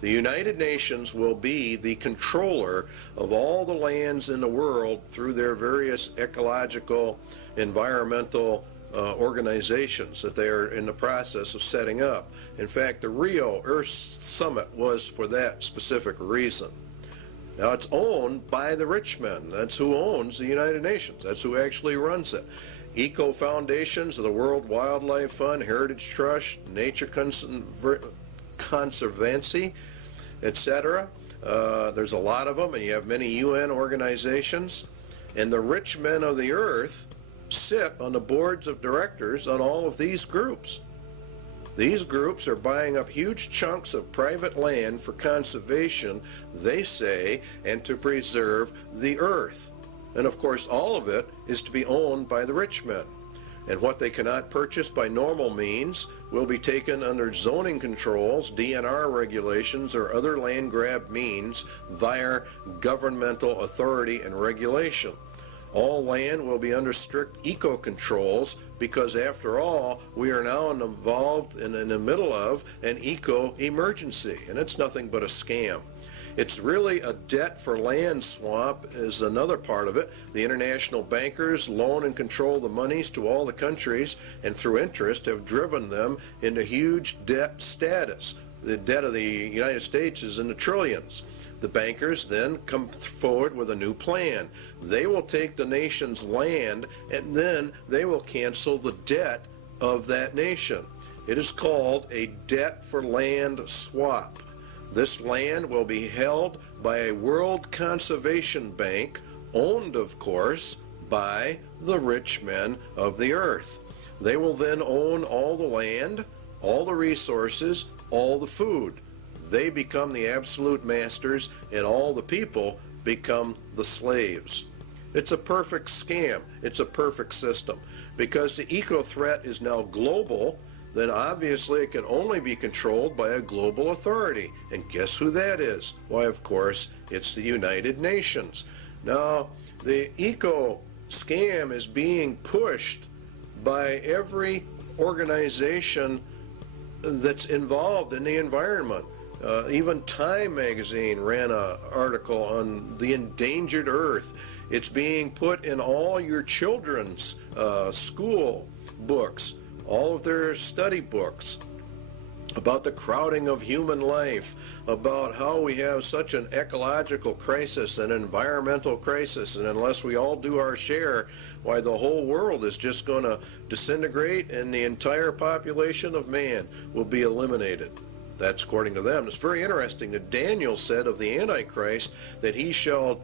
The United Nations will be the controller of all the lands in the world through their various ecological, environmental organizations that they are in the process of setting up. In fact, the Rio Earth Summit was for that specific reason. Now, it's owned by the rich men. That's who owns the United Nations. That's who actually runs it. Eco foundations of the World Wildlife Fund, Heritage Trust, Nature Conservancy, etc. There's a lot of them, and you have many UN organizations. And the rich men of the earth sit on the boards of directors on all of these groups. These groups are buying up huge chunks of private land for conservation, they say, and to preserve the earth. And of course, all of it is to be owned by the rich men. And what they cannot purchase by normal means will be taken under zoning controls, DNR regulations, or other land grab means via governmental authority and regulation. All land will be under strict eco-controls because, after all, we are now involved in the middle of an eco-emergency, and it's nothing but a scam. It's really a debt for land swamp is another part of it. The international bankers loan and control the monies to all the countries, and through interest have driven them into huge debt status. The debt of the United States is in the trillions. The bankers then come forward with a new plan. They will take the nation's land, and then they will cancel the debt of that nation. It is called a debt for land swap. This land will be held by a World Conservation Bank, owned, of course, by the rich men of the earth. They will then own all the land, all the resources, all the food. They become the absolute masters, and all the people become the slaves. It's a perfect scam. It's a perfect system. Because the eco threat is now global, then obviously it can only be controlled by a global authority. And guess who that is? Why, of course, it's the United Nations. Now, the eco scam is being pushed by every organization that's involved in the environment. Even Time magazine ran an article on the endangered earth. It's being put in all your children's school books, all of their study books, about the crowding of human life, about how we have such an ecological crisis, an environmental crisis, and unless we all do our share, why, the whole world is just going to disintegrate and the entire population of man will be eliminated. That's according to them. It's very interesting that Daniel said of the Antichrist that he shall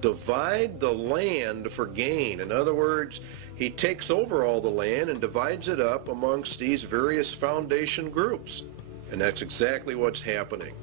divide the land for gain. In other words, he takes over all the land and divides it up amongst these various foundation groups. And that's exactly what's happening.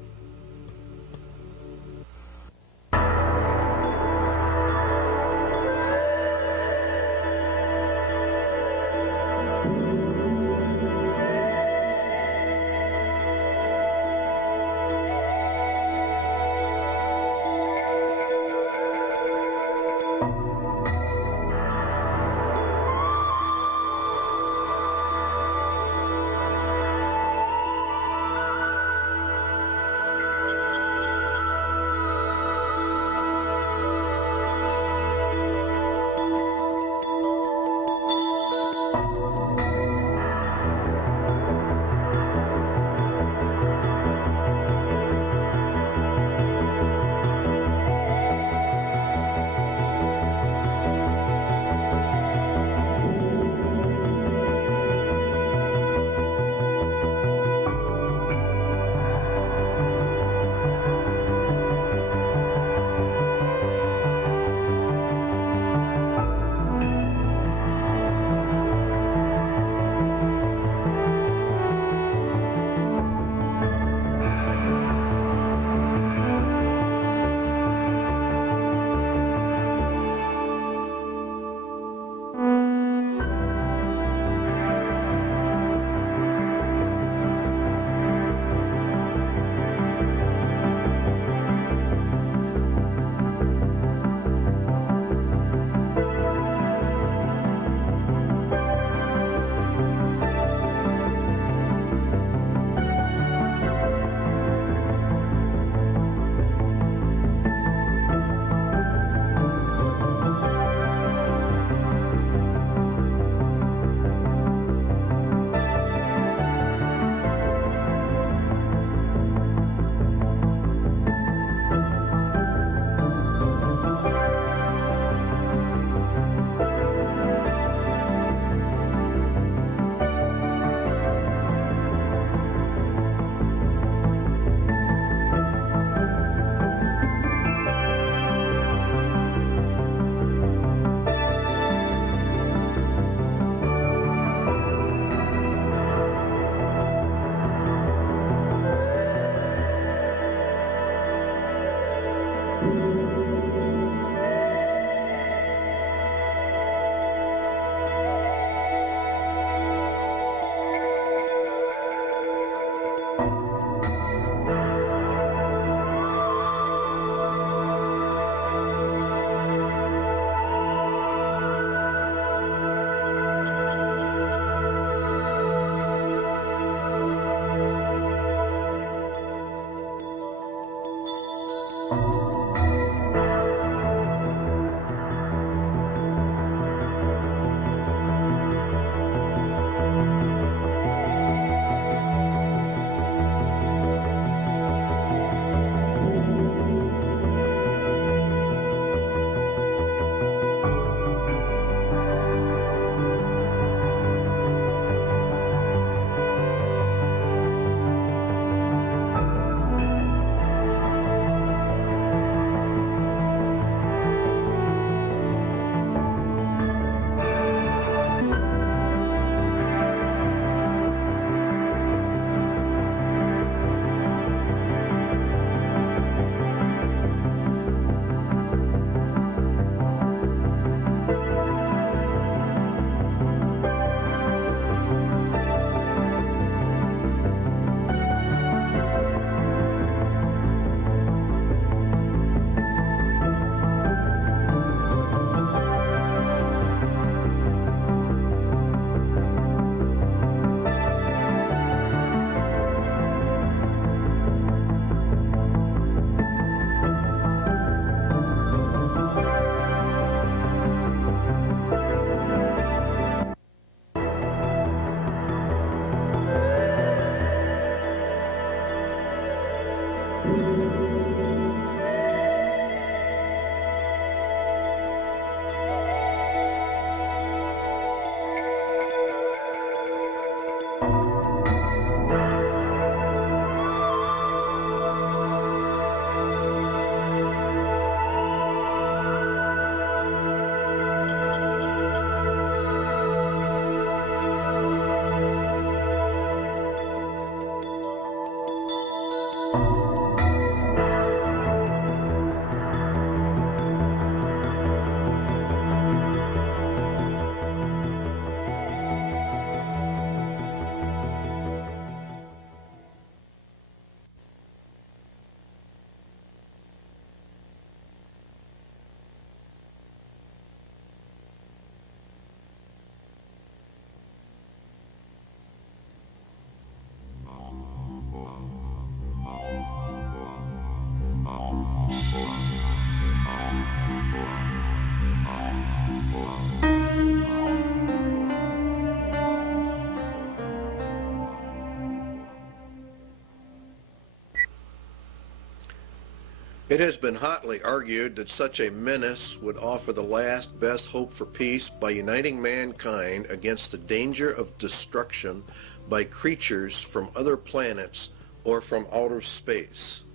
It has been hotly argued that such a menace would offer the last best hope for peace by uniting mankind against the danger of destruction by creatures from other planets or from outer space.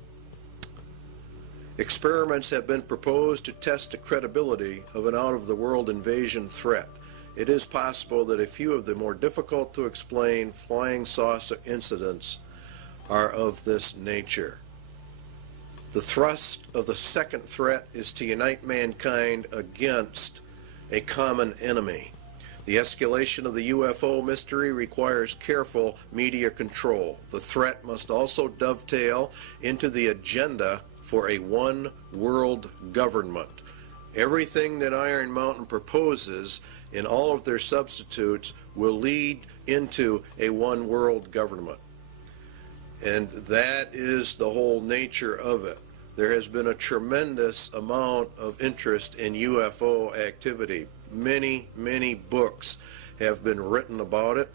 Experiments have been proposed to test the credibility of an out-of-the-world invasion threat. It is possible that a few of the more difficult to explain flying saucer incidents are of this nature. The thrust of the second threat is to unite mankind against a common enemy. The escalation of the UFO mystery requires careful media control. The threat must also dovetail into the agenda for a one-world government. Everything that Iron Mountain proposes in all of their substitutes will lead into a one-world government. And that is the whole nature of it. There has been a tremendous amount of interest in UFO activity. Many, many books have been written about it.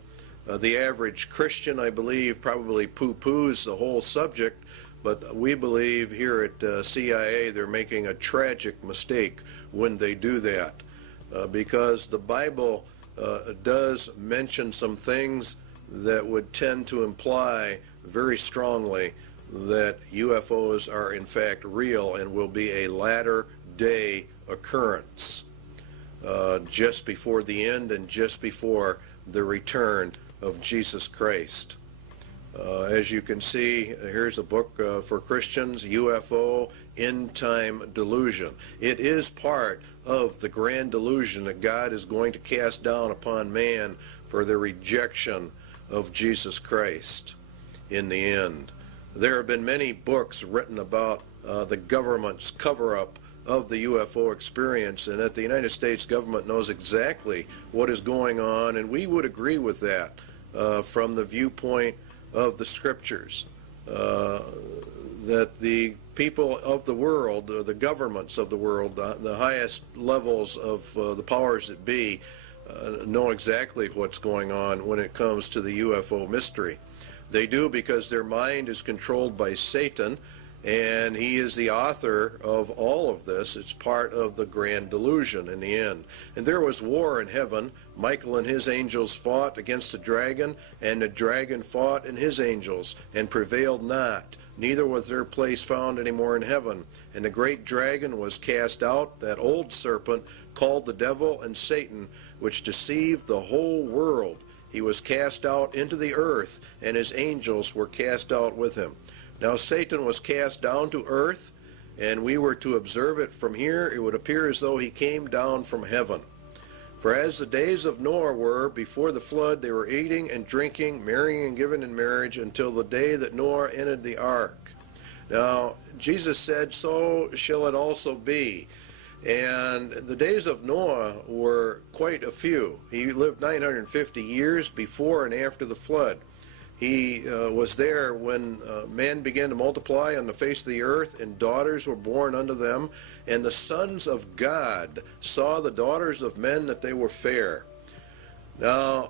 The average Christian, I believe, probably poo-poos the whole subject, but we believe here at CIA they're making a tragic mistake when they do that, because the Bible does mention some things that would tend to imply very strongly that UFOs are in fact real and will be a latter-day occurrence, just before the end and just before the return of Jesus Christ. As you can see, here's a book for Christians, UFO, End Time Delusion. It is part of the grand delusion that God is going to cast down upon man for the rejection of Jesus Christ in the end. There have been many books written about the government's cover-up of the UFO experience, and that the United States government knows exactly what is going on, and we would agree with that from the viewpoint of the scriptures, that the people of the world, the governments of the world, the highest levels of the powers that be, know exactly what's going on when it comes to the UFO mystery. They do because their mind is controlled by Satan, and he is the author of all of this. It's part of the grand delusion in the end. And there was war in heaven. Michael and his angels fought against the dragon, and the dragon fought and his angels, and prevailed not. Neither was their place found any more in heaven. And the great dragon was cast out, that old serpent, called the devil and Satan, which deceived the whole world. He was cast out into the earth, and his angels were cast out with him. Now Satan was cast down to earth, and we were to observe it from here. It would appear as though he came down from heaven. For as the days of Noah were before the flood, they were eating and drinking, marrying and giving in marriage, until the day that Noah entered the ark. Now Jesus said, so shall it also be. And the days of Noah were quite a few. He lived 950 years before and after the flood. He was there when man began to multiply on the face of the earth, and daughters were born unto them. And the sons of God saw the daughters of men that they were fair. Now,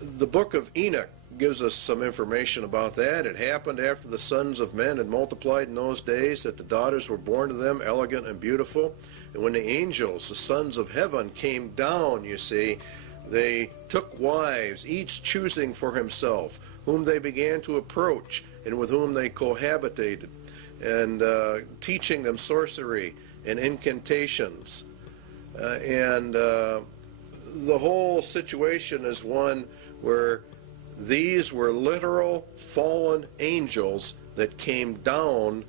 the book of Enoch gives us some information about that. It happened after the sons of men had multiplied in those days, that the daughters were born to them, elegant and beautiful. And when the angels, the sons of heaven, came down, you see, they took wives, each choosing for himself, whom they began to approach and with whom they cohabitated, and teaching them sorcery and incantations. The whole situation is one where these were literal fallen angels that came down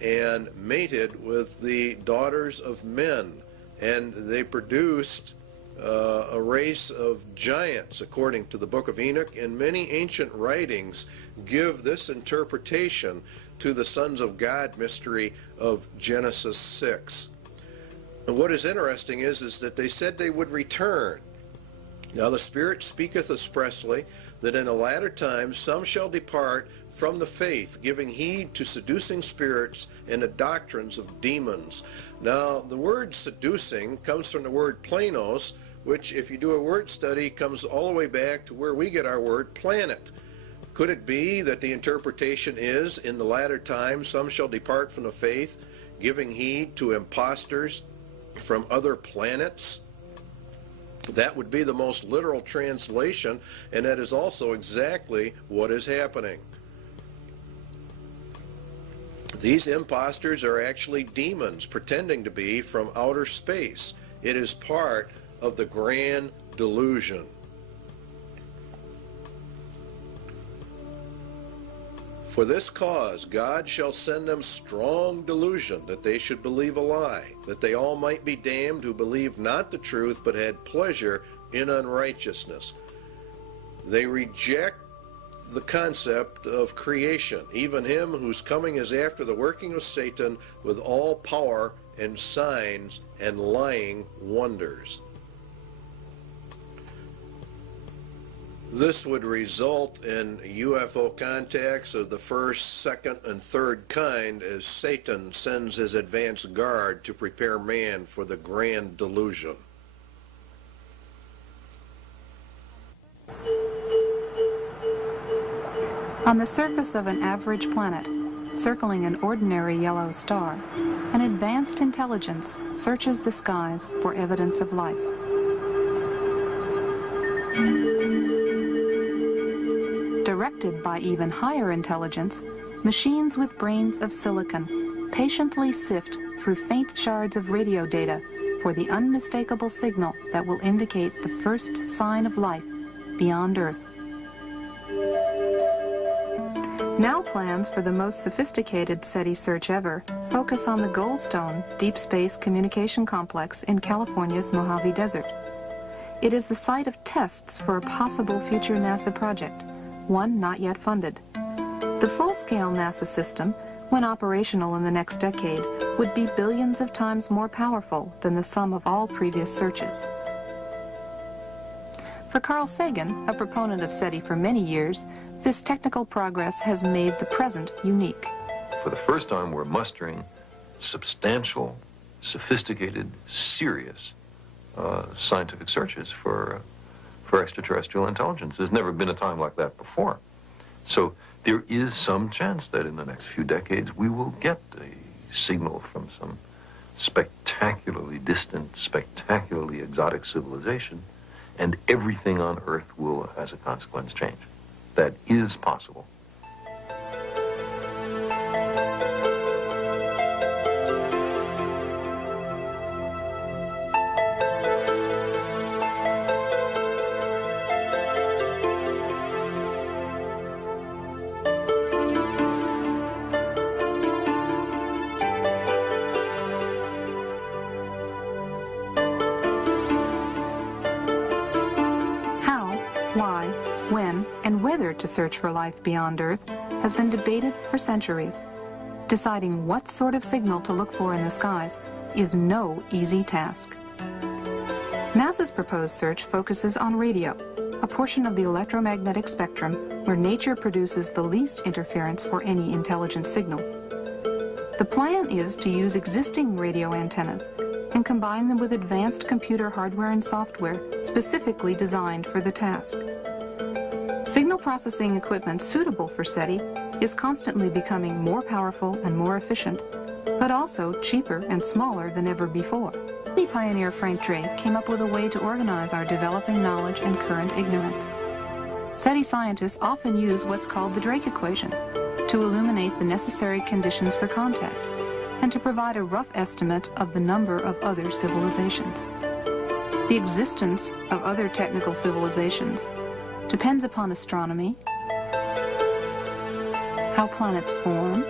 and mated with the daughters of men, and they produced a race of giants, according to the book of Enoch, and many ancient writings give this interpretation to the sons of God mystery of Genesis 6. And what is interesting is that they said they would return. Now the Spirit speaketh expressly that in the latter times some shall depart from the faith, giving heed to seducing spirits and the doctrines of demons. Now the word seducing comes from the word planos, which, if you do a word study, comes all the way back to where we get our word planet. Could it be that the interpretation is, in the latter times some shall depart from the faith, giving heed to impostors from other planets? That would be the most literal translation, and that is also exactly what is happening. These impostors are actually demons pretending to be from outer space. It is part of the grand delusion. For this cause God shall send them strong delusion, that they should believe a lie, that they all might be damned who believed not the truth, but had pleasure in unrighteousness. They reject the concept of creation, even him whose coming is after the working of Satan with all power and signs and lying wonders. This would result in UFO contacts of the first, second, and third kind, as Satan sends his advance guard to prepare man for the grand delusion. On the surface of an average planet, circling an ordinary yellow star, an advanced intelligence searches the skies for evidence of life. Directed by even higher intelligence, machines with brains of silicon patiently sift through faint shards of radio data for the unmistakable signal that will indicate the first sign of life beyond Earth. Now plans for the most sophisticated SETI search ever focus on the Goldstone Deep Space Communication Complex in California's Mojave Desert. It is the site of tests for a possible future NASA project, one not yet funded. The full-scale NASA system, when operational in the next decade, would be billions of times more powerful than the sum of all previous searches. For Carl Sagan, a proponent of SETI for many years, this technical progress has made the present unique. For the first time, we're mustering substantial, sophisticated, serious scientific searches for extraterrestrial intelligence. There's never been a time like that before. So there is some chance that in the next few decades we will get a signal from some spectacularly distant, spectacularly exotic civilization, and everything on Earth will, as a consequence, change. That is possible. To search for life beyond Earth has been debated for centuries. Deciding what sort of signal to look for in the skies is no easy task. NASA's proposed search focuses on radio, a portion of the electromagnetic spectrum where nature produces the least interference for any intelligent signal. The plan is to use existing radio antennas and combine them with advanced computer hardware and software specifically designed for the task. Signal processing equipment suitable for SETI is constantly becoming more powerful and more efficient, but also cheaper and smaller than ever before. SETI pioneer Frank Drake came up with a way to organize our developing knowledge and current ignorance. SETI scientists often use what's called the Drake equation to illuminate the necessary conditions for contact and to provide a rough estimate of the number of other civilizations. The existence of other technical civilizations depends upon astronomy, how planets form,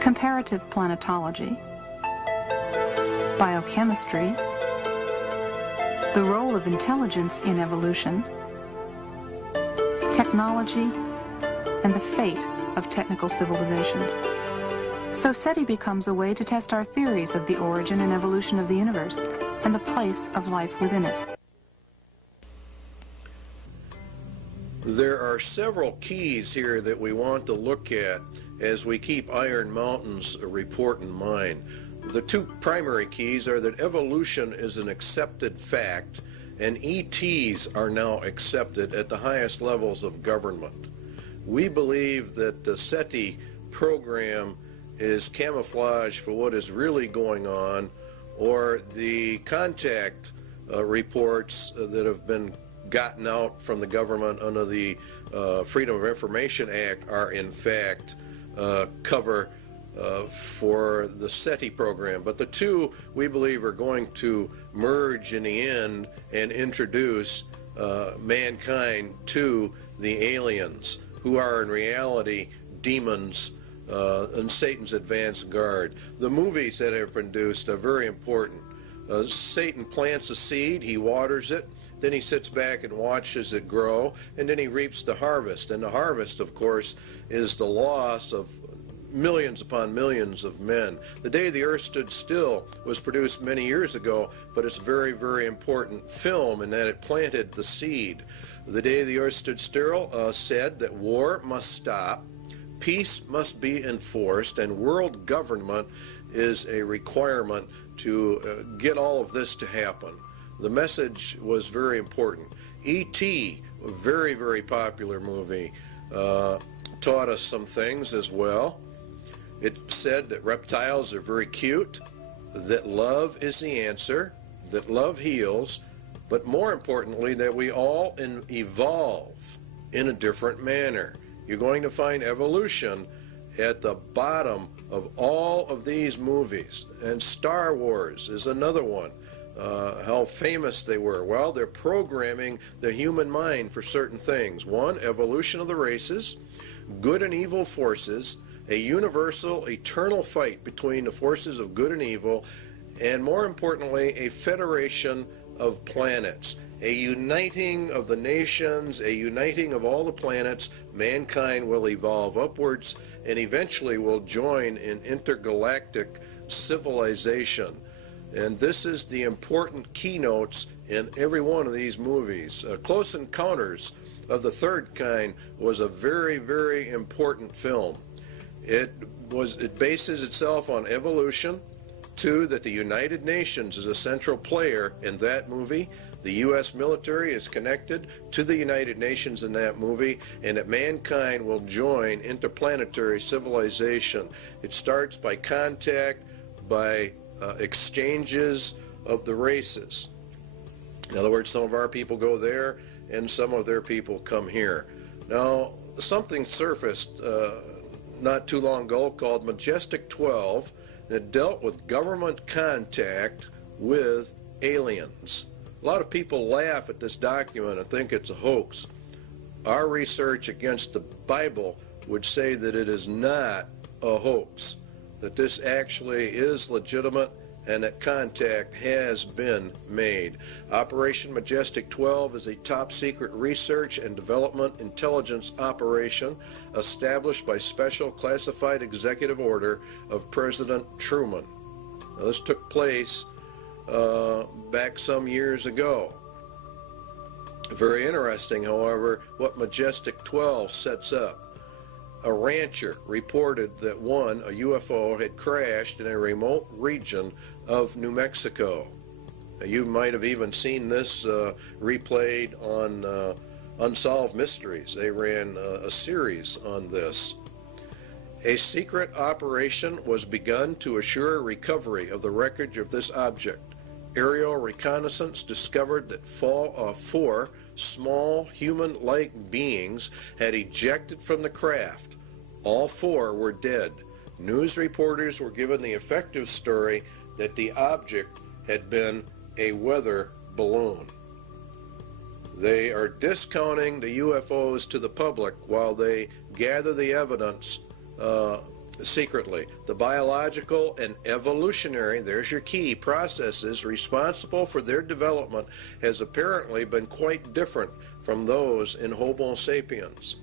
comparative planetology, biochemistry, the role of intelligence in evolution, technology, and the fate of technical civilizations. So SETI becomes a way to test our theories of the origin and evolution of the universe and the place of life within it. There are several keys here that we want to look at as we keep Iron Mountain's report in mind. The two primary keys are that evolution is an accepted fact and ETs are now accepted at the highest levels of government. We believe that the SETI program is camouflage for what is really going on, or the contact reports that have been gotten out from the government under the Freedom of Information Act are in fact cover for the SETI program. But the two, we believe, are going to merge in the end and introduce mankind to the aliens, who are in reality demons and Satan's advanced guard. The movies that are produced are very important. Satan plants a seed, he waters it, then he sits back and watches it grow, and then he reaps the harvest. And the harvest, of course, is the loss of millions upon millions of men. The Day the Earth Stood Still was produced many years ago, but it's a very, very important film in that it planted the seed. The Day the Earth Stood Still said that war must stop, peace must be enforced, and world government is a requirement to get all of this to happen. The message was very important. E.T., a very, very popular movie, taught us some things as well. It said that reptiles are very cute, that love is the answer, that love heals, but more importantly, that we all evolve in a different manner. You're going to find evolution at the bottom of all of these movies. And Star Wars is another one. How famous they were. Well, they're programming the human mind for certain things. One, evolution of the races, good and evil forces, a universal, eternal fight between the forces of good and evil, and more importantly, a federation of planets, a uniting of the nations, a uniting of all the planets. Mankind will evolve upwards and eventually will join in intergalactic civilization. And this is the important keynotes in every one of these movies. Close Encounters of the Third Kind was a very, very important film. It bases itself on evolution. Two, that the United Nations is a central player in that movie. The U.S. military is connected to the United Nations in that movie, and that mankind will join interplanetary civilization. It starts by contact, by exchanges of the races. In other words, some of our people go there, and some of their people come here. Now, something surfaced not too long ago called Majestic 12, and it dealt with government contact with aliens. A lot of people laugh at this document and think it's a hoax. Our research against the Bible would say that it is not a hoax, that this actually is legitimate and that contact has been made. Operation Majestic 12 is a top-secret research and development intelligence operation established by special classified executive order of President Truman. Now, this took place back some years ago. Very interesting, however, what Majestic 12 sets up. A rancher reported that a UFO had crashed in a remote region of New Mexico. You might have even seen this replayed on Unsolved Mysteries. They ran a series on this. A secret operation was begun to assure recovery of the wreckage of this object. Aerial reconnaissance discovered that 4 small human-like beings had ejected from the craft. All 4 were dead. News reporters were given the effective story that the object had been a weather balloon. They are discounting the UFOs to the public while they gather the evidence secretly. The biological and evolutionary, there's your key, processes responsible for their development has apparently been quite different from those in Homo sapiens.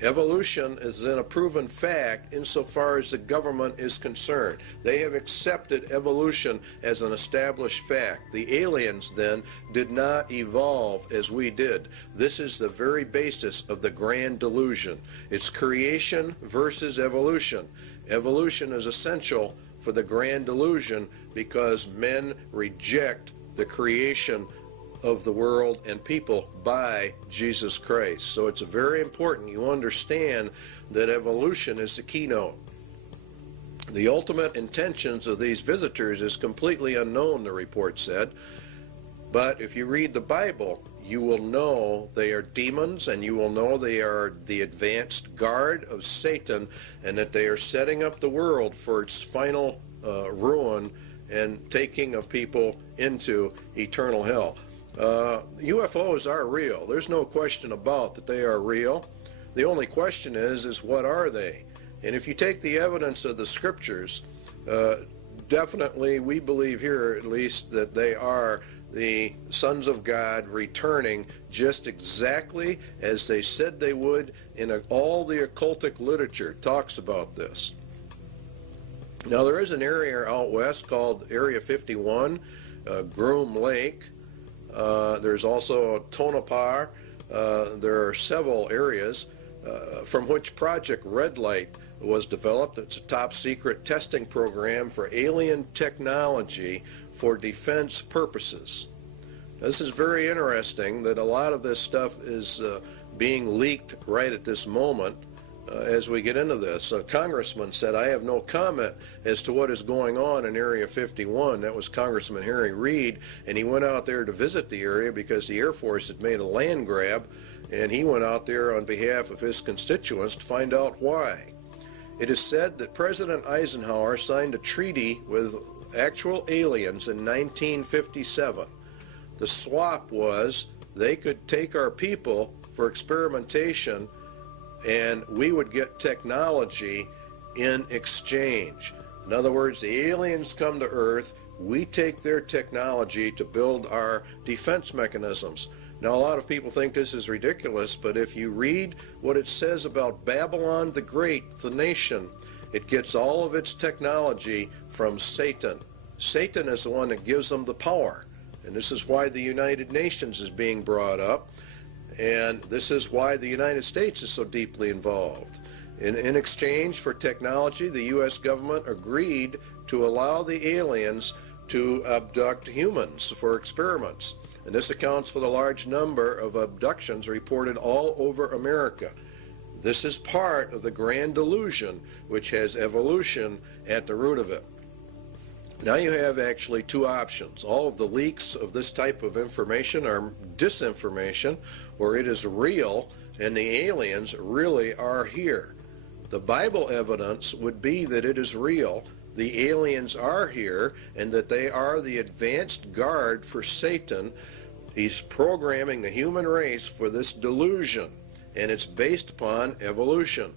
Evolution is then a proven fact insofar as the government is concerned. They have accepted evolution as an established fact. The aliens then did not evolve as we did. This is the very basis of the grand delusion. It's creation versus evolution. Evolution is essential for the grand delusion because men reject the creation of the world and people by Jesus Christ. So it's very important you understand that evolution is the keynote. The ultimate intentions of these visitors is completely unknown, the report said. But if you read the Bible, you will know they are demons, and you will know they are the advanced guard of Satan, and that they are setting up the world for its final ruin and taking of people into eternal hell. UFOs are real. There's no question about that they are real. The only question is what are they? And if you take the evidence of the scriptures, definitely we believe here at least that they are the sons of God returning just exactly as they said they would, and all the occultic literature talks about this. Now there is an area out west called Area 51, Groom Lake. There's also Tonopah. There are several areas from which Project Red Light was developed. It's a top secret testing program for alien technology for defense purposes. This is very interesting that a lot of this stuff is being leaked right at this moment as we get into this. A congressman said, I have no comment as to what is going on in Area 51. That was Congressman Harry Reid, and he went out there to visit the area because the Air Force had made a land grab, and he went out there on behalf of his constituents to find out why. It is said that President Eisenhower signed a treaty with actual aliens in 1957. The swap was they could take our people for experimentation, and we would get technology in exchange. In other words, the aliens come to Earth, we take their technology to build our defense mechanisms. Now, a lot of people think this is ridiculous, but if you read what it says about Babylon the Great, the nation, it gets all of its technology from Satan. Satan is the one that gives them the power. And this is why the United Nations is being brought up. And this is why the United States is so deeply involved. In exchange for technology, the U.S. government agreed to allow the aliens to abduct humans for experiments. And this accounts for the large number of abductions reported all over America. This is part of the grand delusion, which has evolution at the root of it. Now you have actually two options. All of the leaks of this type of information are disinformation, where it is real and the aliens really are here. The Bible evidence would be that it is real, the aliens are here, and that they are the advanced guard for Satan. He's programming the human race for this delusion, and it's based upon evolution.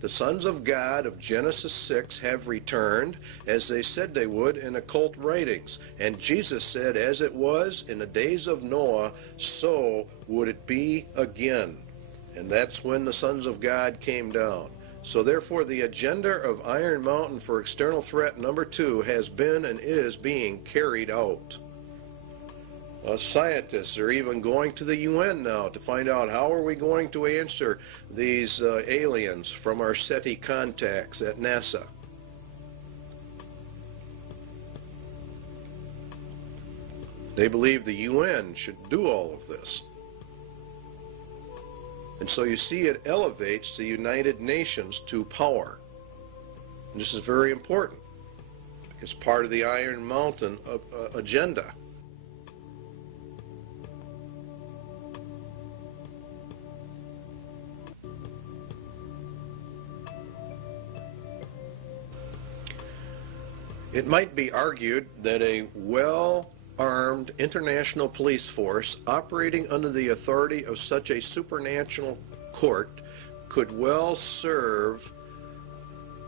The sons of God of Genesis 6 have returned, as they said they would in occult writings. And Jesus said, as it was in the days of Noah, so would it be again. And that's when the sons of God came down. So therefore, the agenda of Iron Mountain for external threat number 2 has been and is being carried out. Scientists are even going to the UN now to find out how are we going to answer these aliens from our SETI contacts at NASA. They believe the UN should do all of this. And so you see it elevates the United Nations to power. And this is very important. It's part of the Iron Mountain agenda. It might be argued that a well-armed international police force operating under the authority of such a supernatural court could well serve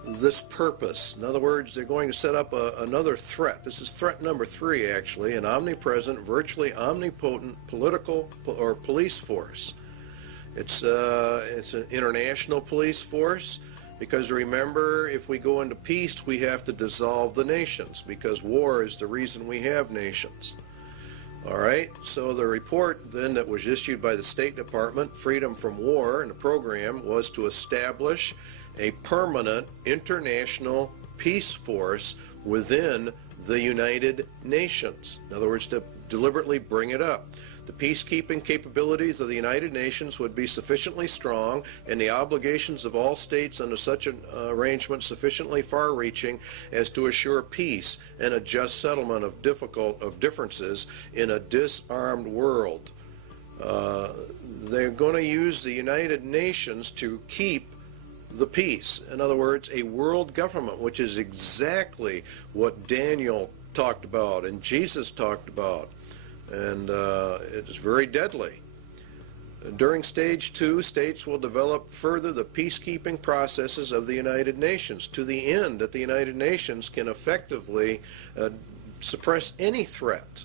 this purpose. In other words, they're going to set up another threat. This is threat number 3, actually, an omnipresent, virtually omnipotent political or police force. It's an international police force. Because remember, if we go into peace, we have to dissolve the nations, because war is the reason we have nations. All right, so the report then that was issued by the State Department, Freedom from War, and the program was to establish a permanent international peace force within the United Nations. In other words, to deliberately bring it up. The peacekeeping capabilities of the United Nations would be sufficiently strong, and the obligations of all states under such an arrangement sufficiently far-reaching as to assure peace and a just settlement of differences in a disarmed world. They're going to use the United Nations to keep the peace. In other words, a world government, which is exactly what Daniel talked about and Jesus talked about. And it is very deadly. During stage 2, states will develop further the peacekeeping processes of the United Nations to the end that the United Nations can effectively suppress any threat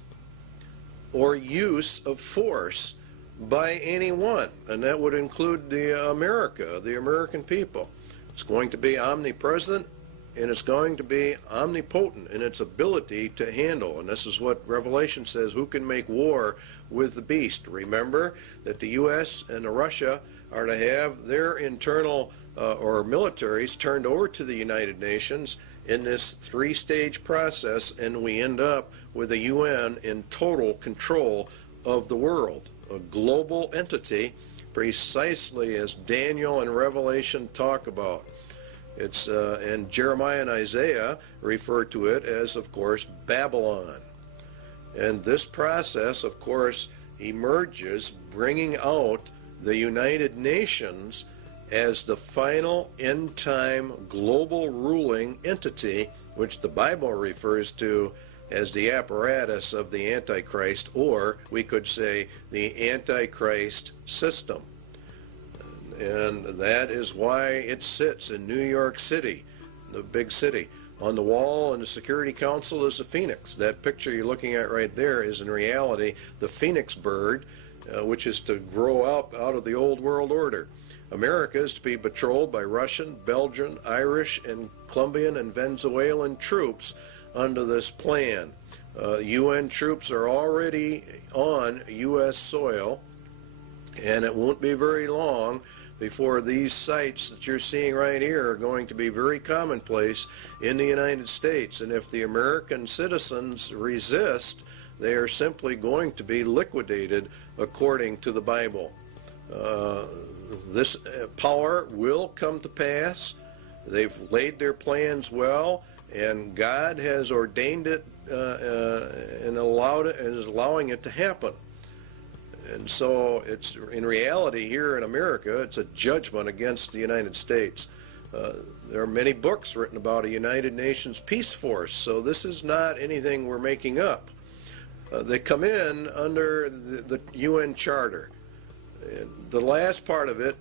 or use of force by anyone, and that would include the American people. It's going to be omnipresent, and it's going to be omnipotent in its ability to handle. And this is what Revelation says, who can make war with the beast? Remember that the U.S. and Russia are to have their internal or militaries turned over to the United Nations in this 3-stage process, and we end up with the UN in total control of the world, a global entity, precisely as Daniel and Revelation talk about. It's and Jeremiah and Isaiah refer to it as, of course, Babylon. And this process, of course, emerges bringing out the United Nations as the final end-time global ruling entity, which the Bible refers to as the apparatus of the Antichrist, or we could say the Antichrist system. And that is why it sits in New York City, the big city. On the wall in the Security Council is a phoenix. That picture you're looking at right there is in reality the phoenix bird, which is to grow up out of the old world order. America is to be patrolled by Russian, Belgian, Irish, and Colombian and Venezuelan troops under this plan. UN troops are already on U.S. soil, and it won't be very long before these sites that you're seeing right here are going to be very commonplace in the United States. And if the American citizens resist, they are simply going to be liquidated according to the Bible. This power will come to pass. They've laid their plans well, and God has ordained it and allowed it, and is allowing it to happen. And so it's, in reality, here in America, it's a judgment against the United States. There are many books written about a United Nations peace force, so this is not anything we're making up. They come in under the UN Charter. And the last part of it,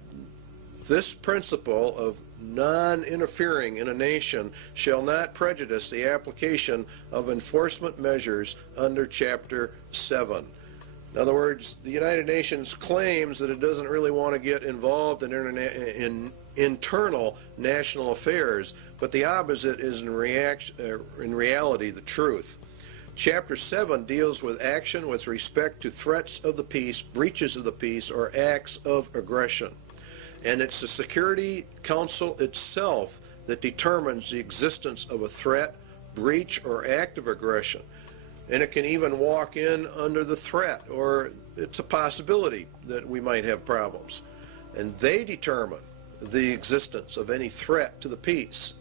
this principle of non-interfering in a nation shall not prejudice the application of enforcement measures under Chapter 7. In other words, the United Nations claims that it doesn't really want to get involved in internal national affairs, but the opposite is in reality the truth. Chapter 7 deals with action with respect to threats of the peace, breaches of the peace, or acts of aggression. And it's the Security Council itself that determines the existence of a threat, breach, or act of aggression. And it can even walk in under the threat, or it's a possibility that we might have problems. And they determine the existence of any threat to the peace.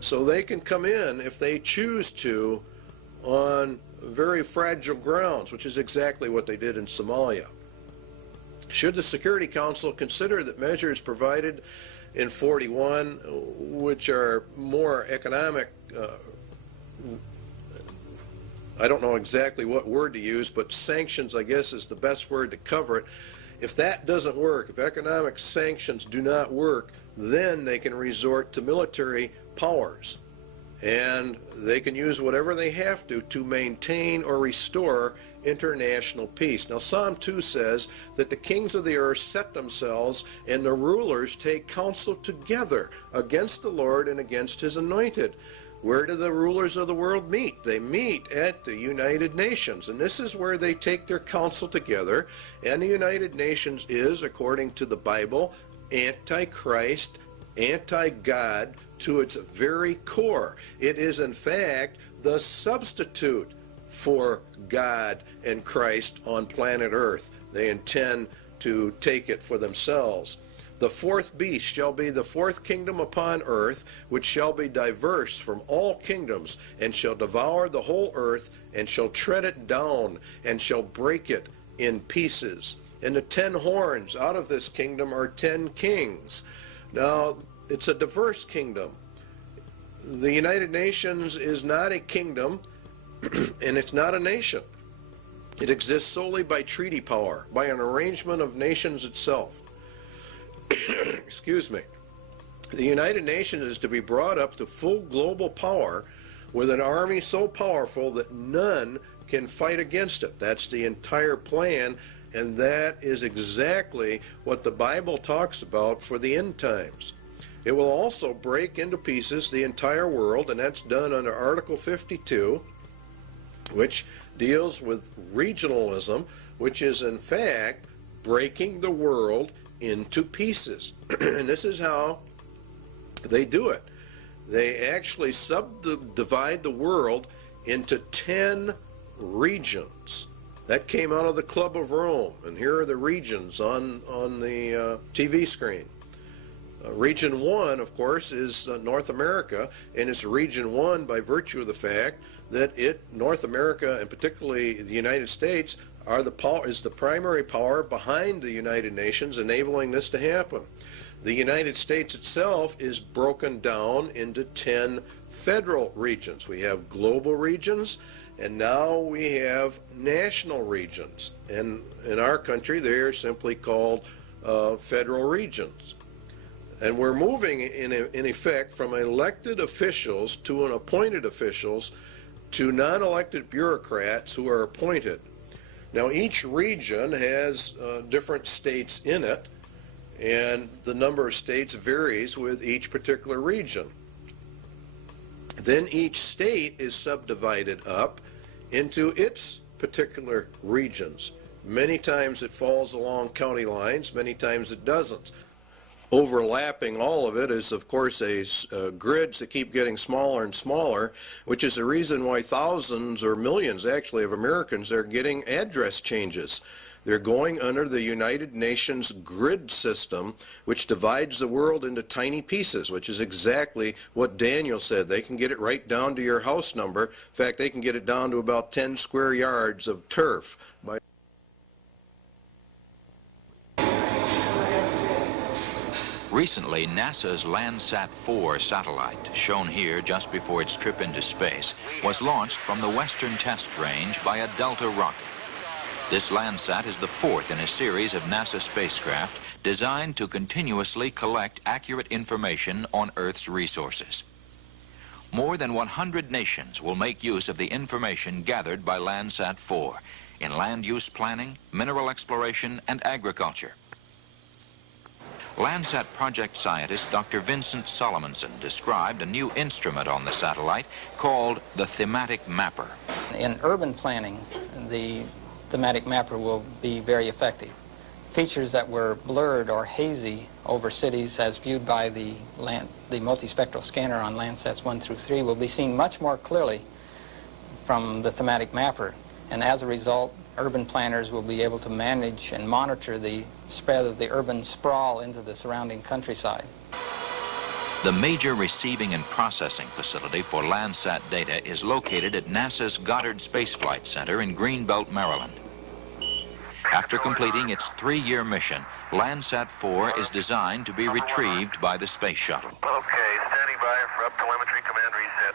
So they can come in, if they choose to, on very fragile grounds, which is exactly what they did in Somalia. Should the Security Council consider that measures provided in 41, which are more economic, I don't know exactly what word to use, but sanctions, I guess, is the best word to cover it. If that doesn't work, if economic sanctions do not work, then they can resort to military powers. And they can use whatever they have to maintain or restore international peace. Now, Psalm 2 says that the kings of the earth set themselves, and the rulers take counsel together against the Lord and against his anointed. Where do the rulers of the world meet? They meet at the United Nations, and this is where they take their counsel together. And the United Nations is, according to the Bible, anti-Christ, anti-God to its very core. It is, in fact, the substitute for God and Christ on planet Earth. They intend to take it for themselves. The fourth beast shall be the fourth kingdom upon earth, which shall be diverse from all kingdoms, and shall devour the whole earth, and shall tread it down, and shall break it in pieces. And the 10 horns out of this kingdom are 10 kings. Now, it's a diverse kingdom. The United Nations is not a kingdom, and it's not a nation. It exists solely by treaty power, by an arrangement of nations itself. Excuse me. The United Nations is to be brought up to full global power with an army so powerful that none can fight against it. That's the entire plan, and that is exactly what the Bible talks about for the end times. It will also break into pieces the entire world, and that's done under Article 52, which deals with regionalism, which is in fact breaking the world into pieces. And this is how they do it. They actually subdivide the world into 10 regions. That came out of the Club of Rome, and here are the regions on the TV screen. Region 1, of course, is North America, and it's Region 1 by virtue of the fact that North America, and particularly the United States, is the primary power behind the United Nations, enabling this to happen. The United States itself is broken down into 10 federal regions. We have global regions, and now we have national regions. And in our country, they are simply called federal regions. And we're moving, in effect, from elected officials to appointed officials to non-elected bureaucrats who are appointed. Now, each region has different states in it, and the number of states varies with each particular region. Then each state is subdivided up into its particular regions. Many times it falls along county lines, many times it doesn't. Overlapping all of it is, of course, grids that keep getting smaller and smaller, which is the reason why thousands or millions, actually, of Americans are getting address changes. They're going under the United Nations grid system, which divides the world into tiny pieces, which is exactly what Daniel said. They can get it right down to your house number. In fact, they can get it down to about 10 square yards of turf. Recently, NASA's Landsat 4 satellite, shown here just before its trip into space, was launched from the Western Test Range by a Delta rocket. This Landsat is the fourth in a series of NASA spacecraft designed to continuously collect accurate information on Earth's resources. More than 100 nations will make use of the information gathered by Landsat 4 in land use planning, mineral exploration, and agriculture. Landsat project scientist Dr. Vincent Solomonson described a new instrument on the satellite called the Thematic Mapper. In urban planning, the Thematic Mapper will be very effective. Features that were blurred or hazy over cities as viewed by the multispectral scanner on Landsats 1 through 3 will be seen much more clearly from the Thematic Mapper. And as a result, urban planners will be able to manage and monitor the spread of the urban sprawl into the surrounding countryside. The major receiving and processing facility for Landsat data is located at NASA's Goddard Space Flight Center in Greenbelt, Maryland. After completing its 3-year mission, Landsat 4 is designed to be retrieved by the space shuttle. Okay, standing by for up telemetry command reset.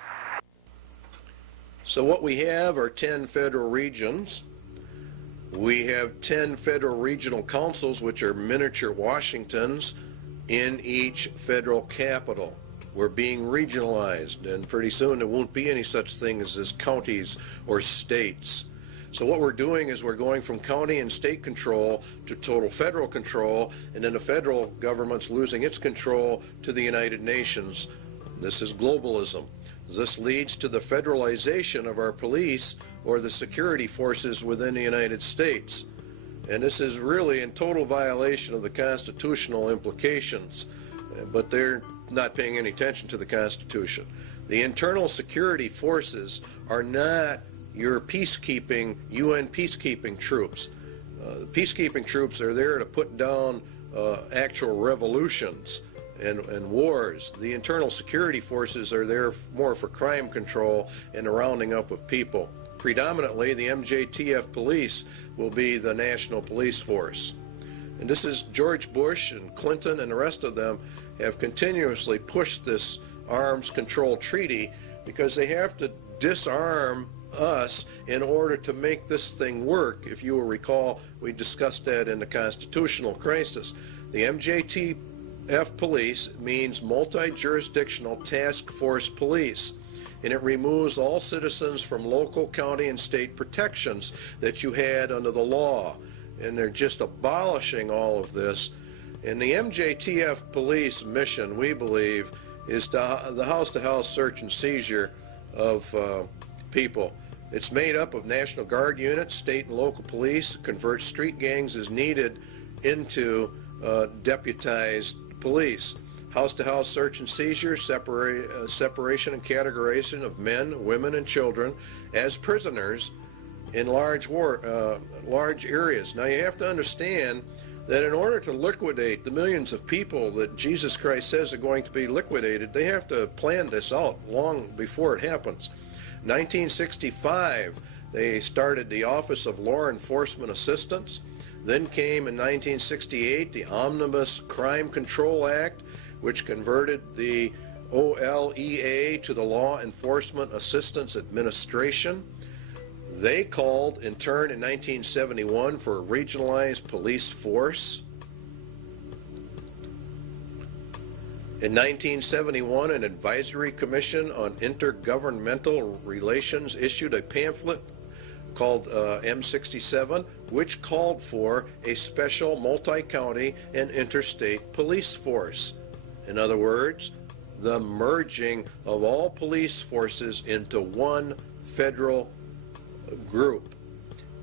So what we have are 10 federal regions. We have 10 federal regional councils, which are miniature Washingtons, in each federal capital. We're being regionalized, and pretty soon there won't be any such thing as counties or states. So what we're doing is we're going from county and state control to total federal control, and then the federal government's losing its control to the United Nations. This is globalism. This leads to the federalization of our police or the security forces within the United States. And this is really in total violation of the constitutional implications, but they're not paying any attention to the Constitution. The internal security forces are not your peacekeeping, UN peacekeeping troops. Peacekeeping troops are there to put down actual revolutions and wars. The internal security forces are there more for crime control and the rounding up of people. Predominantly, the MJTF police will be the national police force. And this is George Bush and Clinton and the rest of them have continuously pushed this arms control treaty because they have to disarm us in order to make this thing work. If you will recall, we discussed that in the constitutional crisis. The MJTF police means multi-jurisdictional task force police, and it removes all citizens from local, county, and state protections that you had under the law. And they're just abolishing all of this. And the MJTF police mission, we believe, is the house-to-house search and seizure of people. It's made up of National Guard units, state and local police, convert street gangs as needed into deputized police. House-to-house search and seizure, separation and categorization of men, women, and children as prisoners in large areas. Now you have to understand that in order to liquidate the millions of people that Jesus Christ says are going to be liquidated, they have to plan this out long before it happens. 1965, they started the Office of Law Enforcement Assistance. Then came in 1968 the Omnibus Crime Control Act, which converted the OLEA to the Law Enforcement Assistance Administration. They called, in turn, in 1971 for a regionalized police force. In 1971, an advisory commission on intergovernmental relations issued a pamphlet called M67, which called for a special multi-county and interstate police force. In other words, the merging of all police forces into one federal group.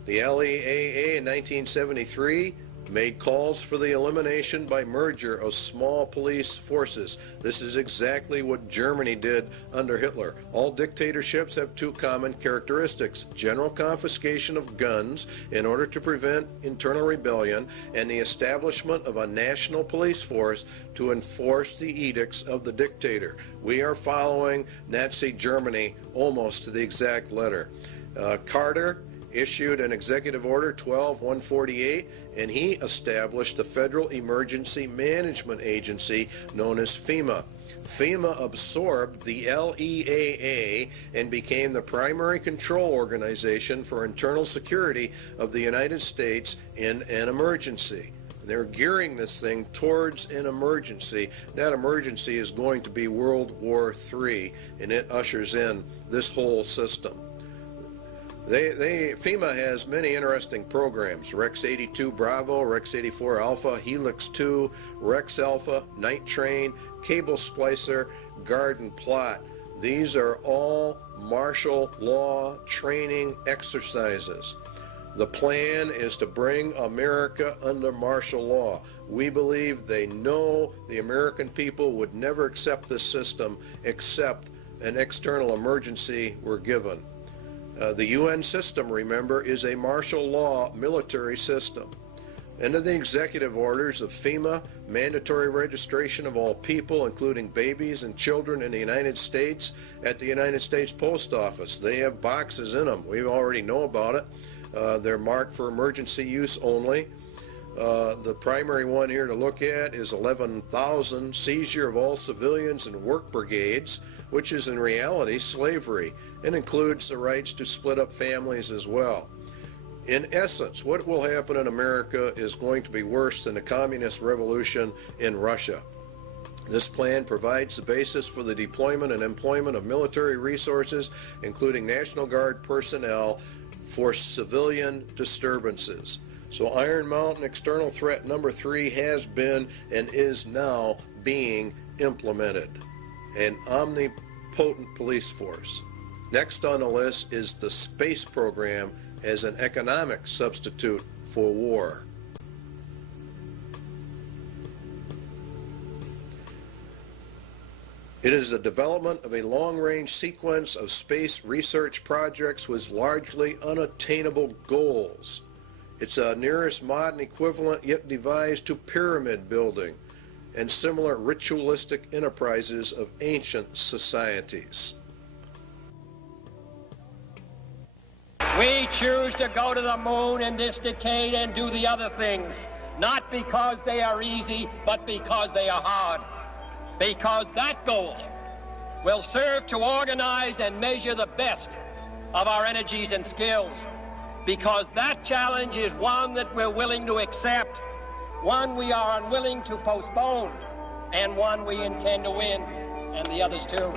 The LEAA in 1973 made calls for the elimination by merger of small police forces. This is exactly what Germany did under Hitler. All dictatorships have two common characteristics: general confiscation of guns in order to prevent internal rebellion, and the establishment of a national police force to enforce the edicts of the dictator. We are following Nazi Germany almost to the exact letter. Carter issued an executive order 12-148, and he established the Federal Emergency Management Agency known as FEMA. FEMA absorbed the LEAA and became the primary control organization for internal security of the United States in an emergency. They're gearing this thing towards an emergency. That emergency is going to be World War III, and it ushers in this whole system. FEMA has many interesting programs: Rex 82 Bravo, Rex 84 Alpha, Helix 2, Rex Alpha, Night Train, Cable Splicer, Garden Plot. These are all martial law training exercises. The plan is to bring America under martial law. We believe they know the American people would never accept this system except an external emergency were given. The UN system, remember, is a martial law military system. Under the executive orders of FEMA, mandatory registration of all people, including babies and children in the United States, at the United States Post Office. They have boxes in them. We already know about it. They're marked for emergency use only. The primary one here to look at is 11,000, seizure of all civilians and work brigades, which is in reality slavery, and includes the rights to split up families as well. In essence, what will happen in America is going to be worse than the communist revolution in Russia. This plan provides the basis for the deployment and employment of military resources, including National Guard personnel, for civilian disturbances. So Iron Mountain external threat number 3 has been and is now being implemented. An omnipotent police force. Next on the list is the space program as an economic substitute for war. It is the development of a long-range sequence of space research projects with largely unattainable goals. It's a nearest modern equivalent yet devised to pyramid building and similar ritualistic enterprises of ancient societies. We choose to go to the moon in this decade and do the other things, not because they are easy, but because they are hard. Because that goal will serve to organize and measure the best of our energies and skills. Because that challenge is one that we're willing to accept, one we are unwilling to postpone, and one we intend to win, and the others too.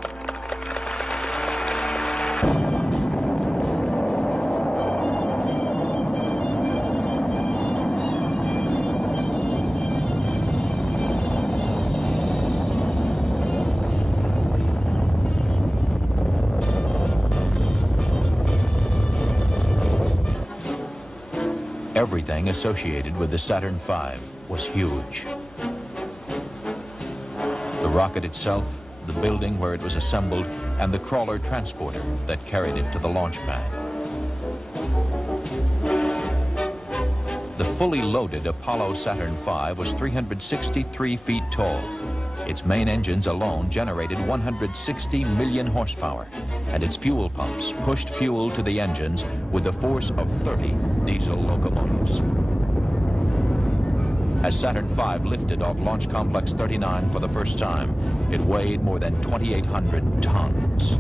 Everything associated with the Saturn V was huge. The rocket itself, the building where it was assembled, and the crawler transporter that carried it to the launch pad. The fully loaded Apollo Saturn V was 363 feet tall. Its main engines alone generated 160 million horsepower, and its fuel pumps pushed fuel to the engines with the force of 30 diesel locomotives. As Saturn V lifted off Launch Complex 39 for the first time, it weighed more than 2,800 tons.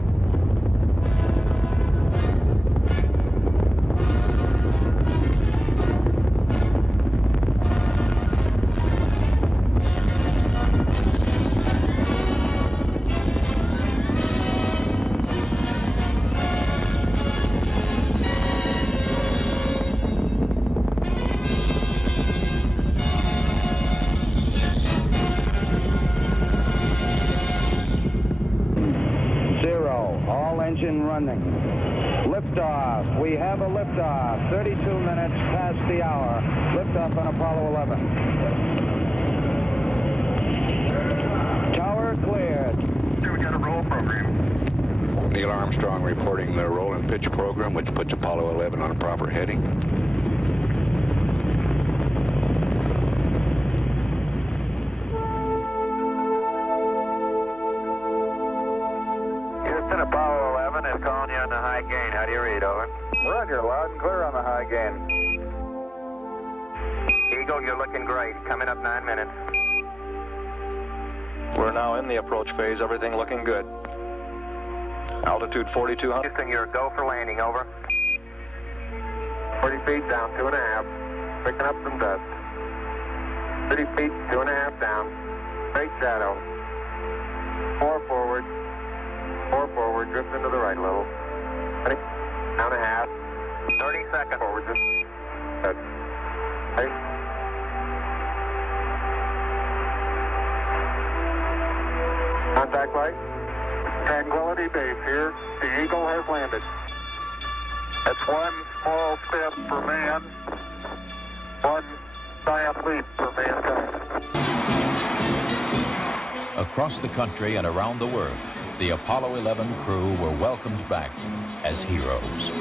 Running. Liftoff. We have a liftoff. 32 minutes past the hour. Liftoff on Apollo 11. Tower cleared. We got a roll program. Neil Armstrong reporting the roll and pitch program, which puts Apollo 11 on a proper heading. Houston, Apollo 11 is calling you on the high gain. How do you read, over? Roger, loud and clear on the high gain. Eagle, you're looking great. Coming up 9 minutes. We're now in the approach phase. Everything looking good. Altitude 4,200. Houston, you're go for landing, over. 40 feet down, 2.5. Picking up some dust. 30 feet, 2.5 down. Straight shadow. 4 forward. 4 forward, drift into the right a little. 20, down a half. 30 seconds forward, just good. Hey. Contact light. Tranquility Base here. The Eagle has landed. That's one small step for man, one giant leap for mankind. Across the country and around the world, the Apollo 11 crew were welcomed back as heroes.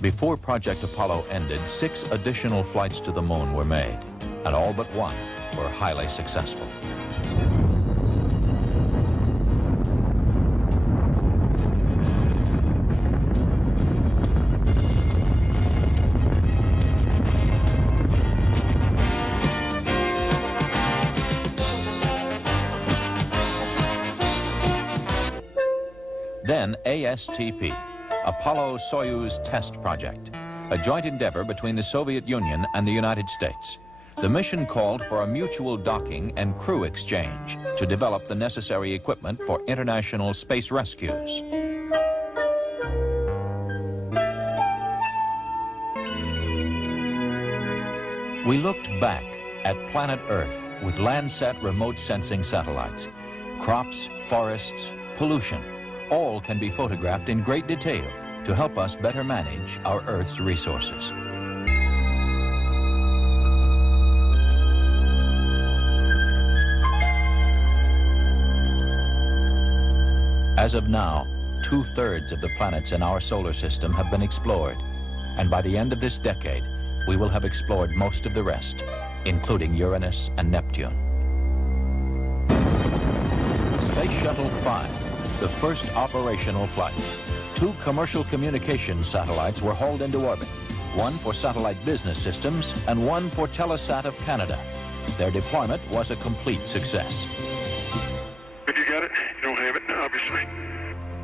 Before Project Apollo ended, 6 additional flights to the moon were made, and all but one were highly successful. Then ASTP, Apollo-Soyuz Test Project, a joint endeavor between the Soviet Union and the United States. the mission called for a mutual docking and crew exchange to develop the necessary equipment for international space rescues. We looked back at planet Earth with Landsat remote sensing satellites. Crops, forests, pollution, all can be photographed in great detail to help us better manage our Earth's resources. As of now, 2/3 of the planets in our solar system have been explored, and by the end of this decade, we will have explored most of the rest, including Uranus and Neptune. Space Shuttle 5, the first operational flight. 2 commercial communications satellites were hauled into orbit, one for satellite business systems and one for Telesat of Canada. Their deployment was a complete success. Did you get it? You don't have it, obviously.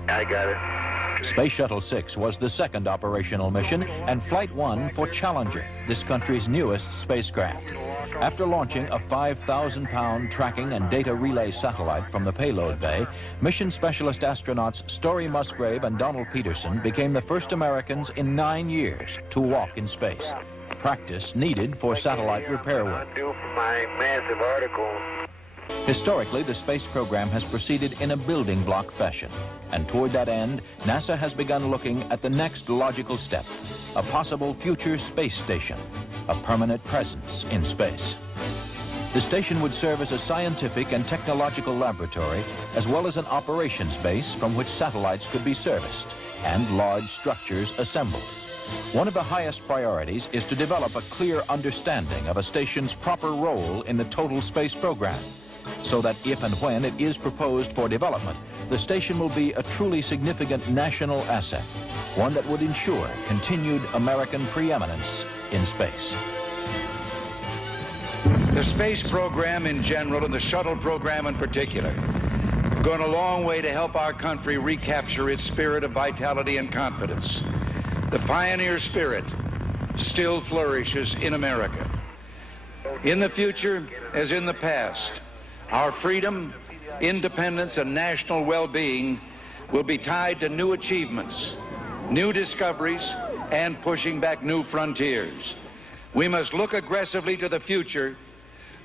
I got it. Space Shuttle 6 was the second operational mission and Flight 1 for Challenger, this country's newest spacecraft. After launching a 5,000-pound tracking and data relay satellite from the payload bay, mission specialist astronauts Story Musgrave and Donald Peterson became the first Americans in 9 years to walk in space. Practice needed for satellite repair work. Due for my massive article. Historically, the space program has proceeded in a building block fashion. And toward that end, NASA has begun looking at the next logical step, a possible future space station, a permanent presence in space. The station would serve as a scientific and technological laboratory, as well as an operations base from which satellites could be serviced and large structures assembled. One of the highest priorities is to develop a clear understanding of a station's proper role in the total space program, so that if and when it is proposed for development, the station will be a truly significant national asset, one that would ensure continued American preeminence in space. The space program in general and the shuttle program in particular have gone a long way to help our country recapture its spirit of vitality and confidence. The pioneer spirit still flourishes in America. In the future, as in the past, our freedom, independence, and national well-being will be tied to new achievements, new discoveries, and pushing back new frontiers. We must look aggressively to the future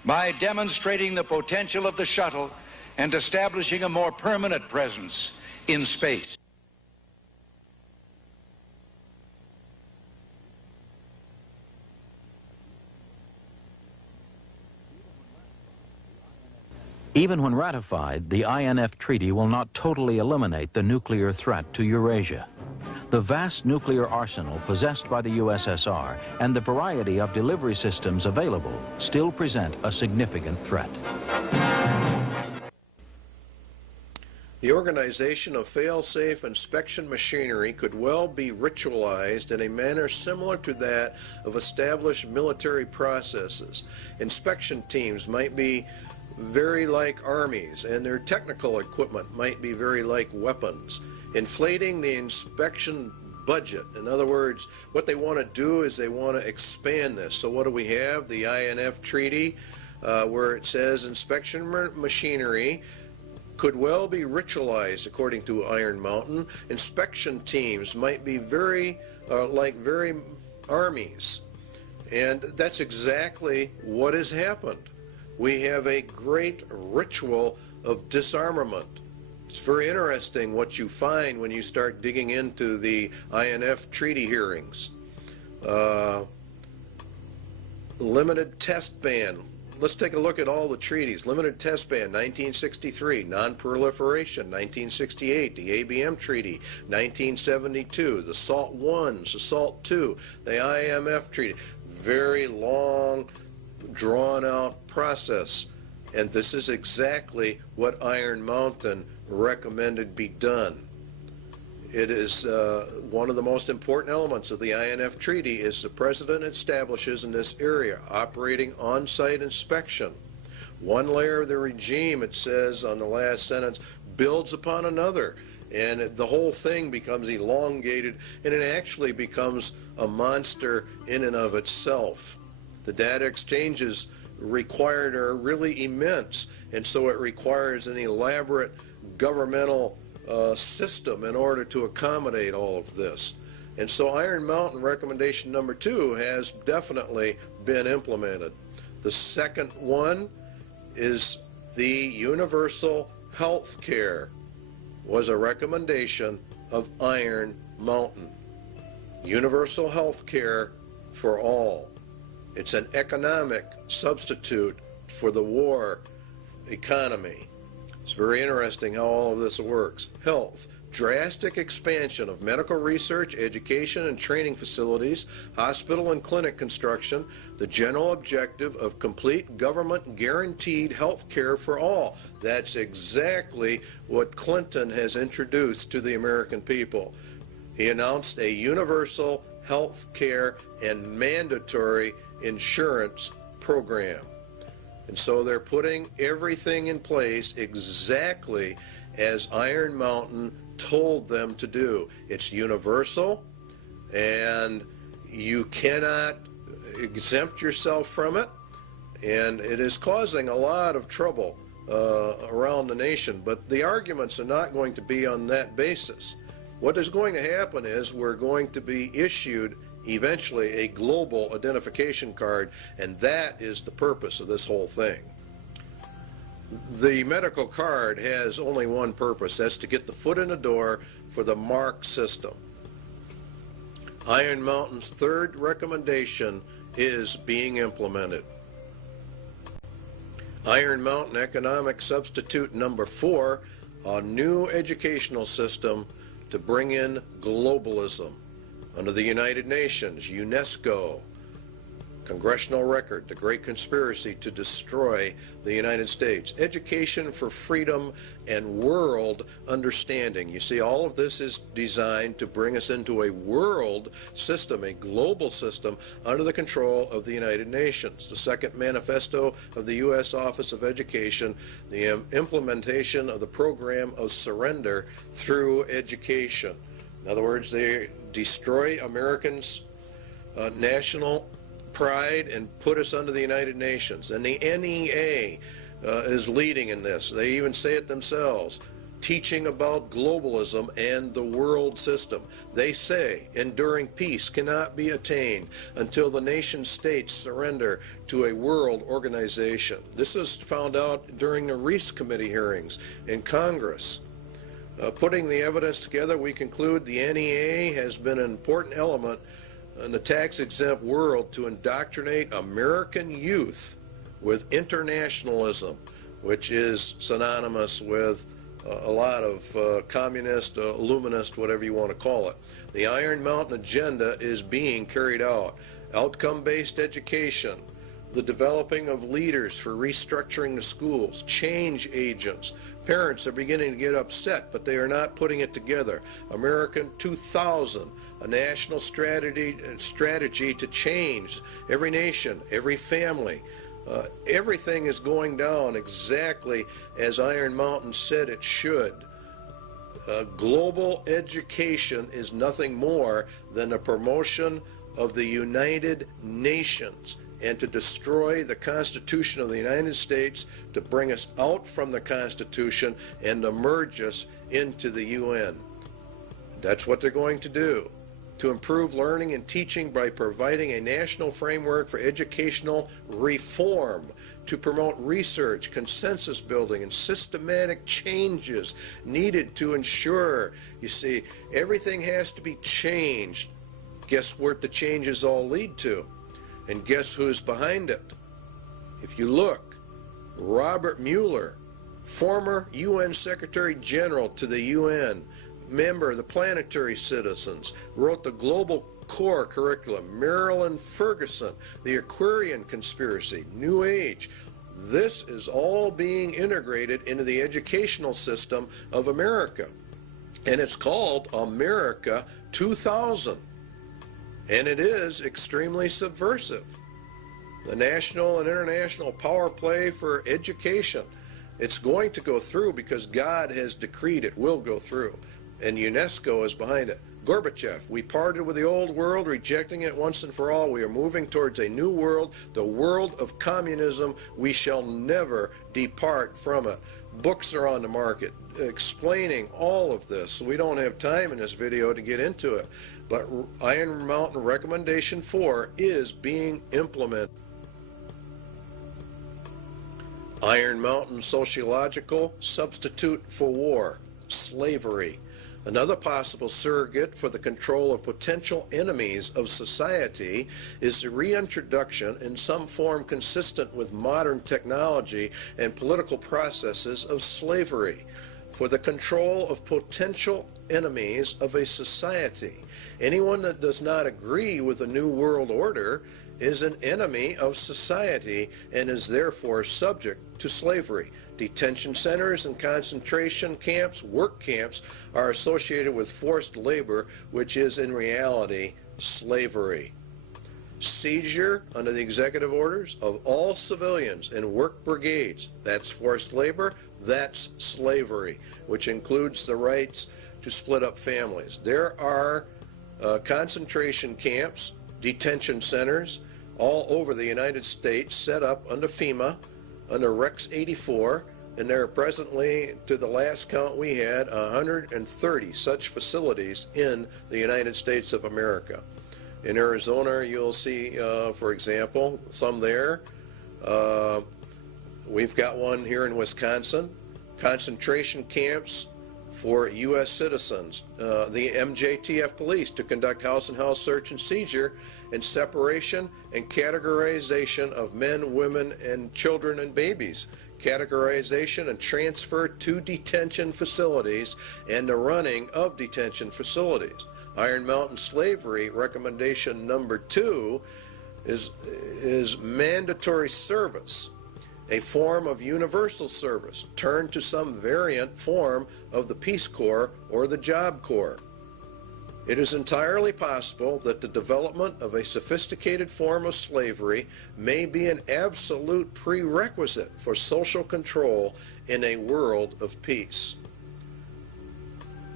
by demonstrating the potential of the shuttle and establishing a more permanent presence in space. Even when ratified, the INF Treaty will not totally eliminate the nuclear threat to Eurasia. The vast nuclear arsenal possessed by the USSR and the variety of delivery systems available still present a significant threat. The organization of fail-safe inspection machinery could well be ritualized in a manner similar to that of established military processes. Inspection teams might be very like armies, and their technical equipment might be very like weapons. Inflating the inspection budget. In other words, what they want to do is they want to expand this. So what do we have? The INF Treaty, where it says inspection machinery could well be ritualized according to Iron Mountain. Inspection teams might be very like very armies. And that's exactly what has happened. We have a great ritual of disarmament. It's very interesting what you find when you start digging into the INF treaty hearings. Limited test ban. Let's take a look at all the treaties. Limited test ban, 1963. Non-proliferation, 1968. The ABM Treaty, 1972. The SALT I, the SALT II. The IMF Treaty. Very long, drawn-out process. And this is exactly what Iron Mountain recommended be done. It is one of the most important elements of the INF Treaty is the President establishes in this area operating on-site inspection. One layer of the regime, it says on the last sentence, builds upon another. And the whole thing becomes elongated, and it actually becomes a monster in and of itself. The data exchanges required are really immense, and so it requires an elaborate governmental system in order to accommodate all of this. And so Iron Mountain recommendation number 2 has definitely been implemented. The second one is the universal health care was a recommendation of Iron Mountain. Universal health care for all. It's an economic substitute for the war economy. It's very interesting how all of this works. Health, drastic expansion of medical research, education, and training facilities, hospital and clinic construction, the general objective of complete government guaranteed health care for all. That's exactly what Clinton has introduced to the American people. He announced a universal health care and mandatory insurance program. And so they're putting everything in place exactly as Iron Mountain told them to do. It's universal, and you cannot exempt yourself from it, and it is causing a lot of trouble around the nation. But the arguments are not going to be on that basis. What is going to happen is we're going to be issued eventually a global identification card, and that is the purpose of this whole thing. The medical card has only one purpose, that's to get the foot in the door for the MARC system. Iron Mountain's third recommendation is being implemented. Iron Mountain economic substitute number 4, a new educational system to bring in globalism. Under the United Nations, UNESCO, Congressional Record, the Great Conspiracy to Destroy the United States, Education for Freedom and World Understanding. You see, all of this is designed to bring us into a world system, a global system, under the control of the United Nations. The second manifesto of the U.S. Office of Education, the implementation of the program of surrender through education. In other words, they destroy Americans' national pride and put us under the United Nations. And the NEA is leading in this. They even say it themselves, teaching about globalism and the world system. They say enduring peace cannot be attained until the nation states surrender to a world organization. This is found out during the Reese Committee hearings in Congress. Putting the evidence together, we conclude the NEA has been an important element in the tax-exempt world to indoctrinate American youth with internationalism, which is synonymous with a lot of communist, illuminist, whatever you want to call it. The Iron Mountain agenda is being carried out. Outcome-based education, the developing of leaders for restructuring the schools, change agents. Parents are beginning to get upset, but they are not putting it together. American 2000, a national strategy to change every nation, every family. Everything is going down exactly as Iron Mountain said it should. Global education is nothing more than a promotion of the United Nations and to destroy the Constitution of the United States, to bring us out from the Constitution and to merge us into the UN. That's what they're going to do. To improve learning and teaching by providing a national framework for educational reform, to promote research, consensus building, and systematic changes needed to ensure, you see, everything has to be changed. Guess what the changes all lead to? And guess who's behind it? If you look, Robert Mueller, former UN Secretary General to the UN, member of the Planetary Citizens, wrote the Global Core Curriculum. Marilyn Ferguson, the Aquarian Conspiracy, New Age. This is all being integrated into the educational system of America. And it's called America 2000. And it is extremely subversive. The national and international power play for education. It's going to go through because God has decreed it will go through. And UNESCO is behind it. Gorbachev, we parted with the old world, rejecting it once and for all. We are moving towards a new world, the world of communism. We shall never depart from it. Books are on the market explaining all of this. We don't have time in this video to get into it. But Iron Mountain Recommendation 4 is being implemented. Iron Mountain Sociological Substitute for War, Slavery. Another possible surrogate for the control of potential enemies of society is the reintroduction in some form consistent with modern technology and political processes of slavery for the control of potential enemies of a society. Anyone that does not agree with the New World Order is an enemy of society and is therefore subject to slavery. Detention centers and concentration camps, work camps, are associated with forced labor, which is in reality slavery. Seizure under the executive orders of all civilians in work brigades, that's forced labor, that's slavery, which includes the rights to split up families. There are concentration camps, detention centers all over the United States set up under FEMA, under Rex 84, and there are presently, to the last count we had, 130 such facilities in the United States of America. In Arizona, you'll see, for example, some there. We've got one here in Wisconsin. Concentration camps for U.S. citizens. The MJTF police to conduct house and house search and seizure and separation and categorization of men, women, and children and babies. Categorization and transfer to detention facilities and the running of detention facilities. Iron Mountain Slavery recommendation number 2 is mandatory service, a form of universal service, turned to some variant form of the Peace Corps or the Job Corps. It is entirely possible that the development of a sophisticated form of slavery may be an absolute prerequisite for social control in a world of peace.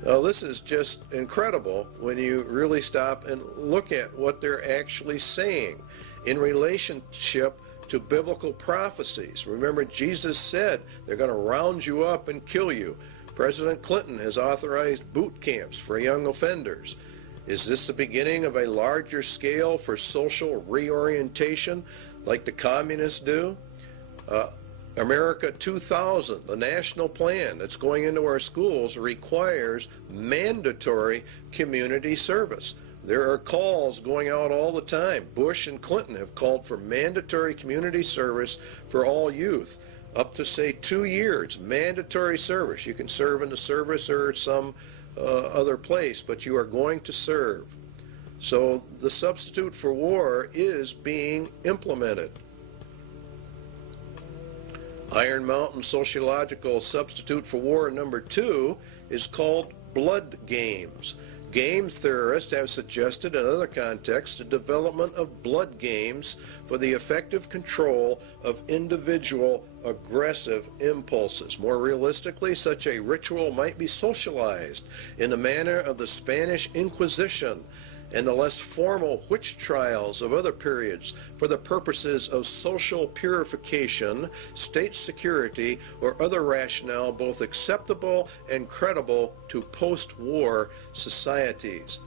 Now, this is just incredible when you really stop and look at what they're actually saying in relationship to biblical prophecies. Remember, Jesus said they're going to round you up and kill you. President Clinton has authorized boot camps for young offenders. Is this the beginning of a larger scale for social reorientation like the communists do? America 2000, the national plan that's going into our schools, requires mandatory community service. There are calls going out all the time. Bush and Clinton have called for mandatory community service for all youth, up to, say, 2 years, mandatory service. You can serve in the service or some other place, but you are going to serve. So the substitute for war is being implemented. Iron Mountain Sociological Substitute for War number 2 is called blood games. Game theorists have suggested in other contexts the development of blood games for the effective control of individual aggressive impulses. More realistically, such a ritual might be socialized in the manner of the Spanish Inquisition and the less formal witch trials of other periods for the purposes of social purification, state security, or other rationale both acceptable and credible to post-war societies.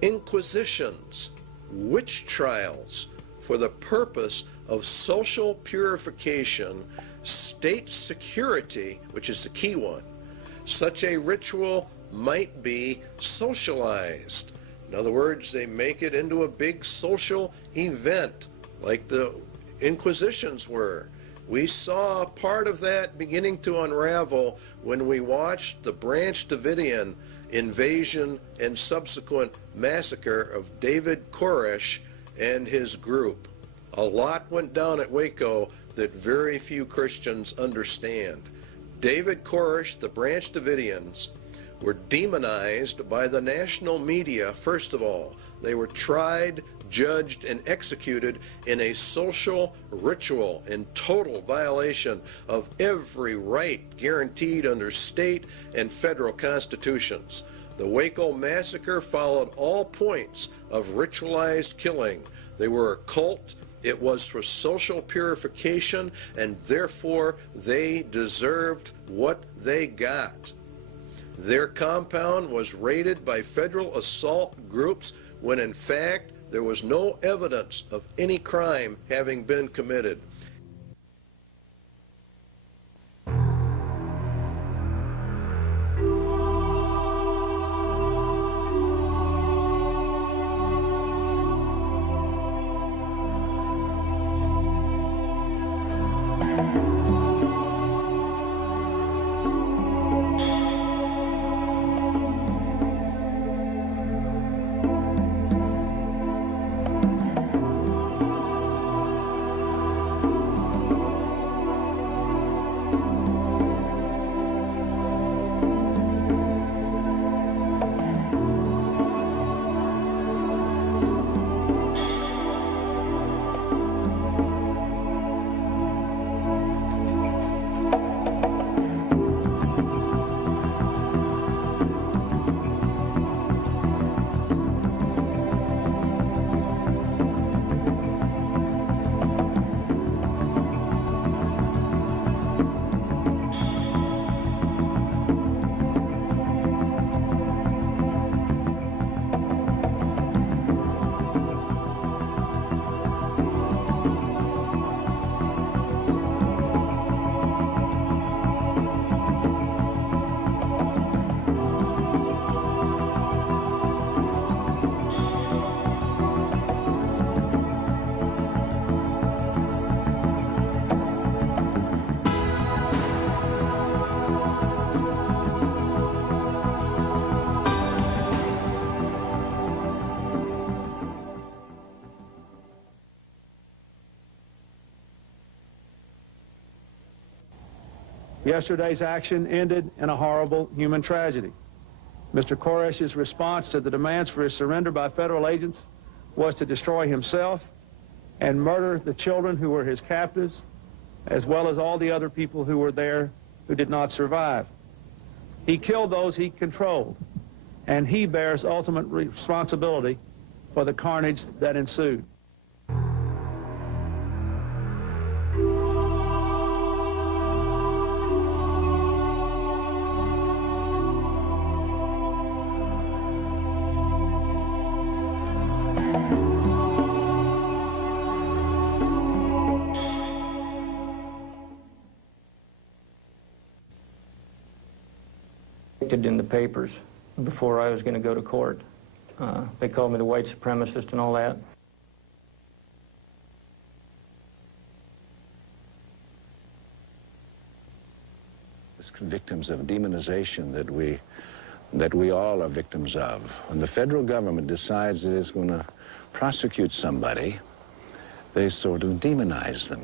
Inquisitions, witch trials for the purpose of social purification, state security, which is the key one. Such a ritual might be socialized. In other words, they make it into a big social event like the Inquisitions were. We saw part of that beginning to unravel when we watched the Branch Davidian invasion and subsequent massacre of David Koresh and his group. A lot went down at Waco that very few Christians understand. David Koresh, the Branch Davidians, were demonized by the national media. First of all, they were tried, judged, and executed in a social ritual in total violation of every right guaranteed under state and federal constitutions. The Waco massacre followed all points of ritualized killing. They were a cult. It was for social purification, and therefore they deserved what they got. Their compound was raided by federal assault groups when in fact there was no evidence of any crime having been committed. Yesterday's action ended in a horrible human tragedy. Mr. Koresh's response to the demands for his surrender by federal agents was to destroy himself and murder the children who were his captives, as well as all the other people who were there who did not survive. He killed those he controlled, and he bears ultimate responsibility for the carnage that ensued. In the papers before I was going to go to court. They called me the white supremacist and all that. Victims of demonization that we all are victims of. When the federal government decides that it's going to prosecute somebody, they sort of demonize them.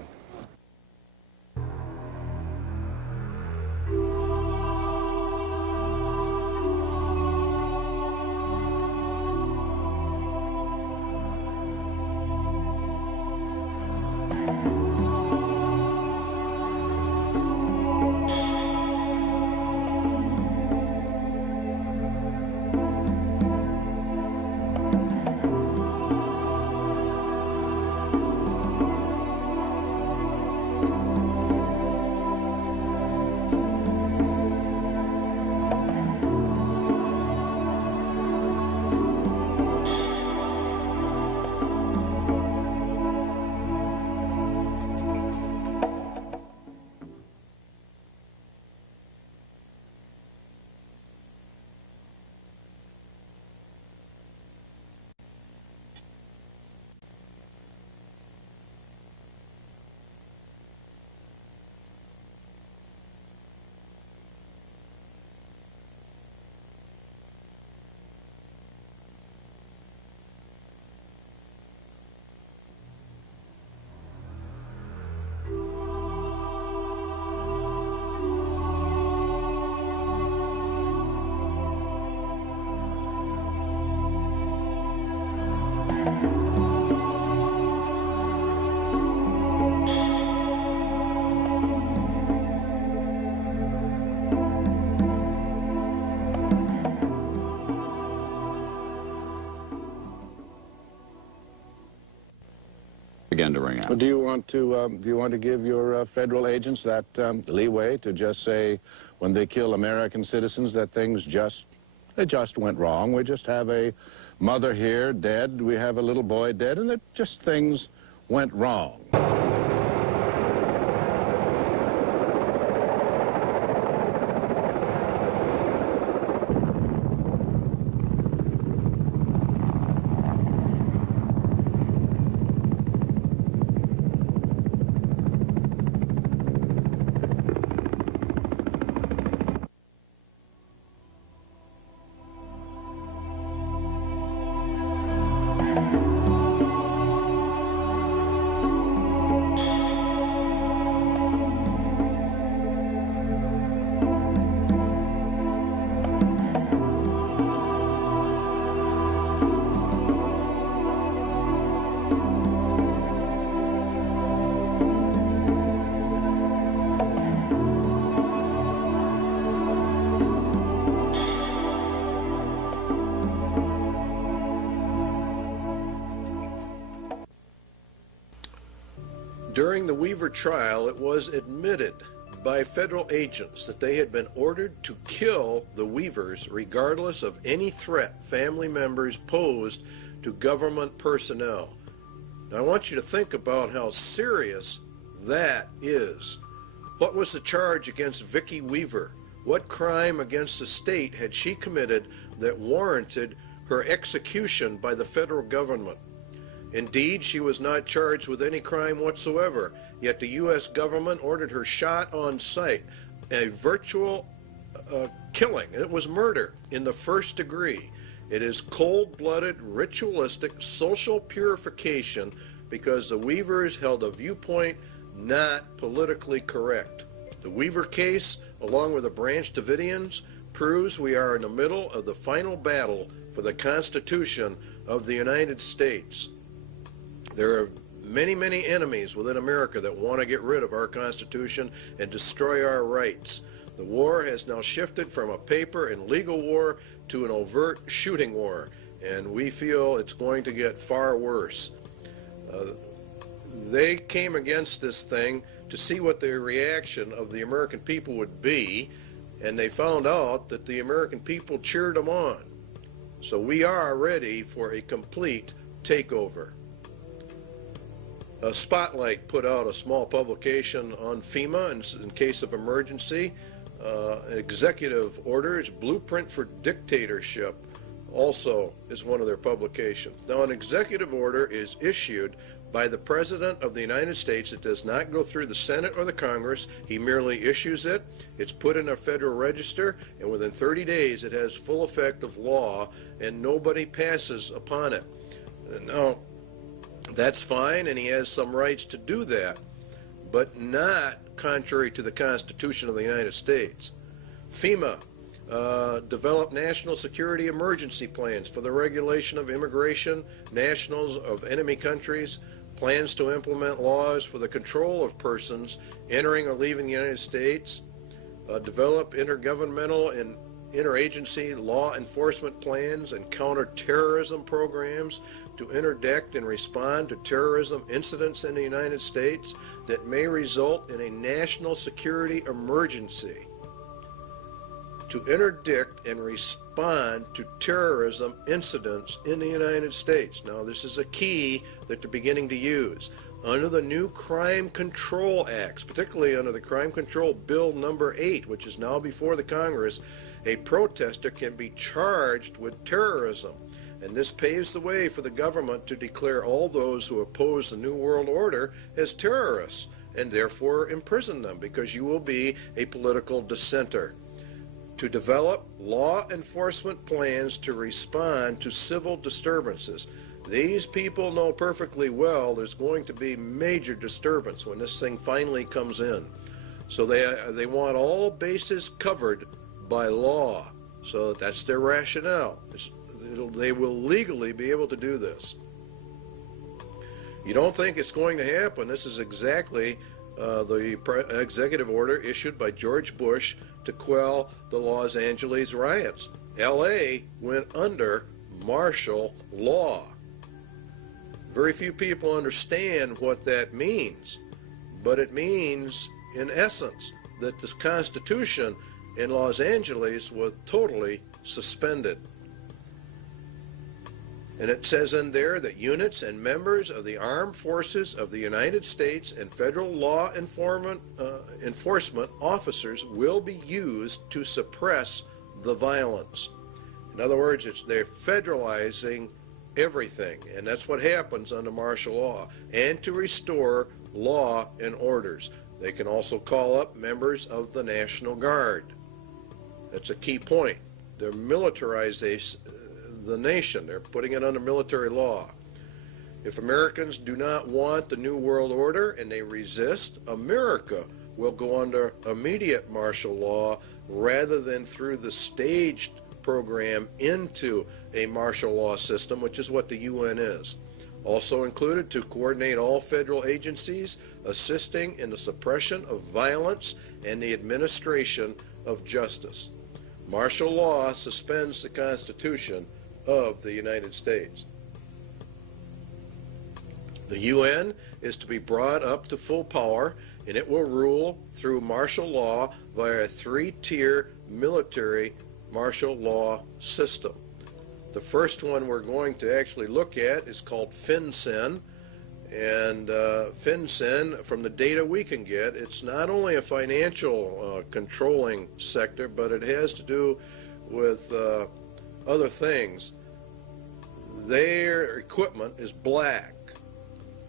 began to ring out. Well, do you want to give your federal agents that leeway to just say, when they kill American citizens, that things just went wrong? We just have a mother here dead, we have a little boy dead, and that just things went wrong. During the Weaver trial, it was admitted by federal agents that they had been ordered to kill the Weavers regardless of any threat family members posed to government personnel. Now, I want you to think about how serious that is. What was the charge against Vicki Weaver? What crime against the state had she committed that warranted her execution by the federal government? Indeed, she was not charged with any crime whatsoever, yet the U.S. government ordered her shot on sight, a virtual killing. It was murder in the first degree. It is cold-blooded, ritualistic, social purification because the Weavers held a viewpoint not politically correct. The Weaver case, along with the Branch Davidians, proves we are in the middle of the final battle for the Constitution of the United States. There are many, many enemies within America that want to get rid of our Constitution and destroy our rights. The war has now shifted from a paper and legal war to an overt shooting war, and we feel it's going to get far worse. They came against this thing to see what the reaction of the American people would be, and they found out that the American people cheered them on. So we are ready for a complete takeover. Spotlight put out a small publication on FEMA in case of emergency. Executive orders, Blueprint for Dictatorship, also is one of their publications. Now, an executive order is issued by the President of the United States. It does not go through the Senate or the Congress. He merely issues it. It's put in a federal register, and within 30 days it has full effect of law, and nobody passes upon it. Now, that's fine, and he has some rights to do that, but not contrary to the Constitution of the United States. FEMA developed national security emergency plans for the regulation of immigration, nationals of enemy countries, plans to implement laws for the control of persons entering or leaving the United States, develop intergovernmental and interagency law enforcement plans and counterterrorism programs to interdict and respond to terrorism incidents in the United States that may result in a national security emergency. To interdict and respond to terrorism incidents in the United States. Now, this is a key that they're beginning to use. Under the new Crime Control Acts, particularly under the Crime Control Bill number 8, which is now before the Congress, a protester can be charged with terrorism. And this paves the way for the government to declare all those who oppose the New World Order as terrorists, and therefore imprison them, because you will be a political dissenter. To develop law enforcement plans to respond to civil disturbances. These people know perfectly well there's going to be major disturbance when this thing finally comes in. So they want all bases covered by law. So that's their rationale. They will legally be able to do this. You don't think it's going to happen. This is exactly the executive order issued by George Bush to quell the Los Angeles riots. L.A. went under martial law. Very few people understand what that means, but it means, in essence, that the Constitution in Los Angeles was totally suspended. And it says in there that units and members of the armed forces of the United States and federal law enforcement officers will be used to suppress the violence. In other words, they're federalizing everything, and that's what happens under martial law, and to restore law and orders. They can also call up members of the National Guard. That's a key point. They're militarizing the nation. They're putting it under military law. If Americans do not want the New World Order and they resist, America will go under immediate martial law rather than through the staged program into a martial law system, which is what the UN is. Also included to coordinate all federal agencies assisting in the suppression of violence and the administration of justice. Martial law suspends the Constitution of the United States. The UN is to be brought up to full power, and it will rule through martial law via a three-tier military martial law system. The first one we're going to actually look at is called FinCEN, and FinCEN, from the data we can get, it's not only a financial controlling sector, but it has to do with other things. Their equipment is black,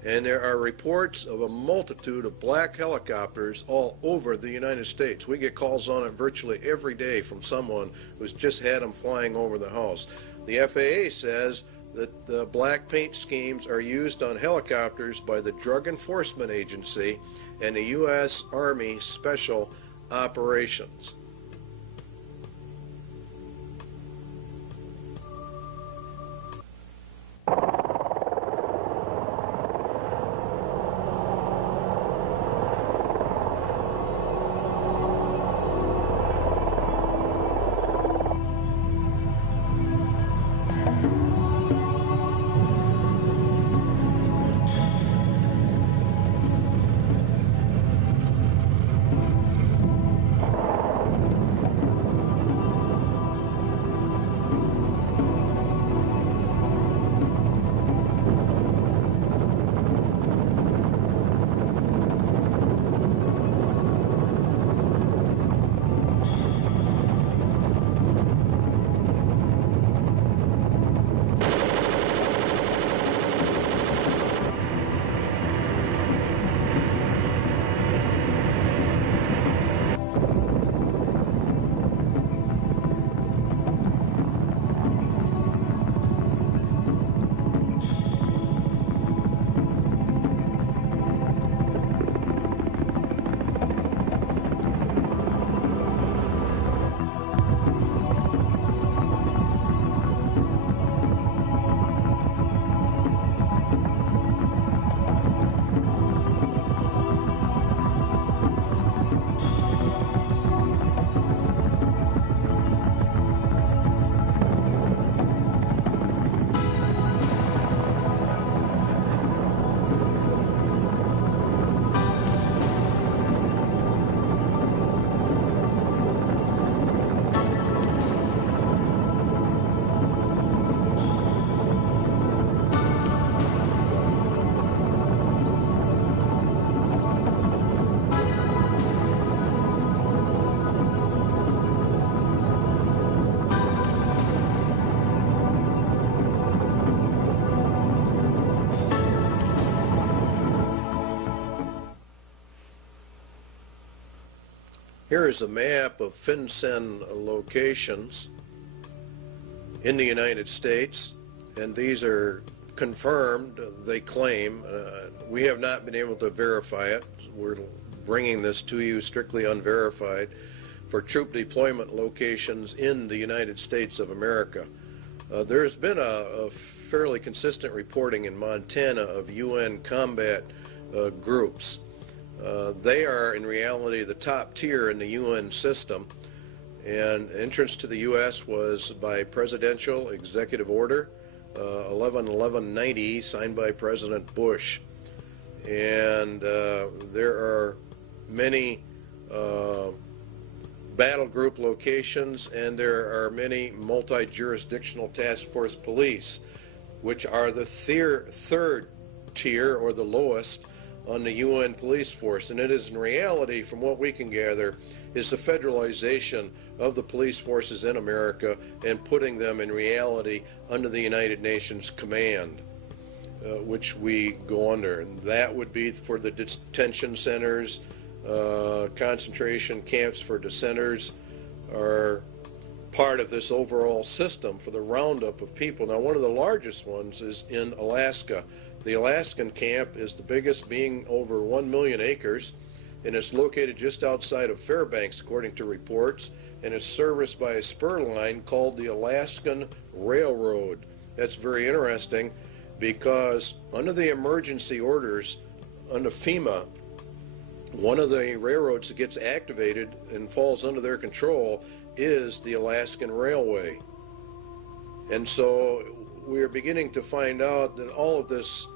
and there are reports of a multitude of black helicopters all over the United States. We get calls on it virtually every day from someone who's just had them flying over the house. The FAA says that the black paint schemes are used on helicopters by the Drug Enforcement Agency and the U.S. Army Special Operations. Here is a map of FinCEN locations in the United States, and these are confirmed, they claim. We have not been able to verify it. We're bringing this to you strictly unverified for troop deployment locations in the United States of America. There's been a fairly consistent reporting in Montana of UN combat groups. They are in reality the top tier in the UN system, and entrance to the U.S. was by presidential executive order 11-11-90, signed by President Bush. And there are many battle group locations, and there are many multi-jurisdictional task force police, which are the third tier, or the lowest, on the UN police force. And it is, in reality, from what we can gather, is the federalization of the police forces in America and putting them in reality under the United Nations command, which we go under. And that would be for the detention centers, concentration camps for dissenters are part of this overall system for the roundup of people. Now, one of the largest ones is in Alaska. The Alaskan camp is the biggest, being over 1 million acres, and it's located just outside of Fairbanks, according to reports, and it's serviced by a spur line called the Alaskan Railroad. That's very interesting because under the emergency orders under FEMA, one of the railroads that gets activated and falls under their control is the Alaskan Railway. And so we are beginning to find out that all of this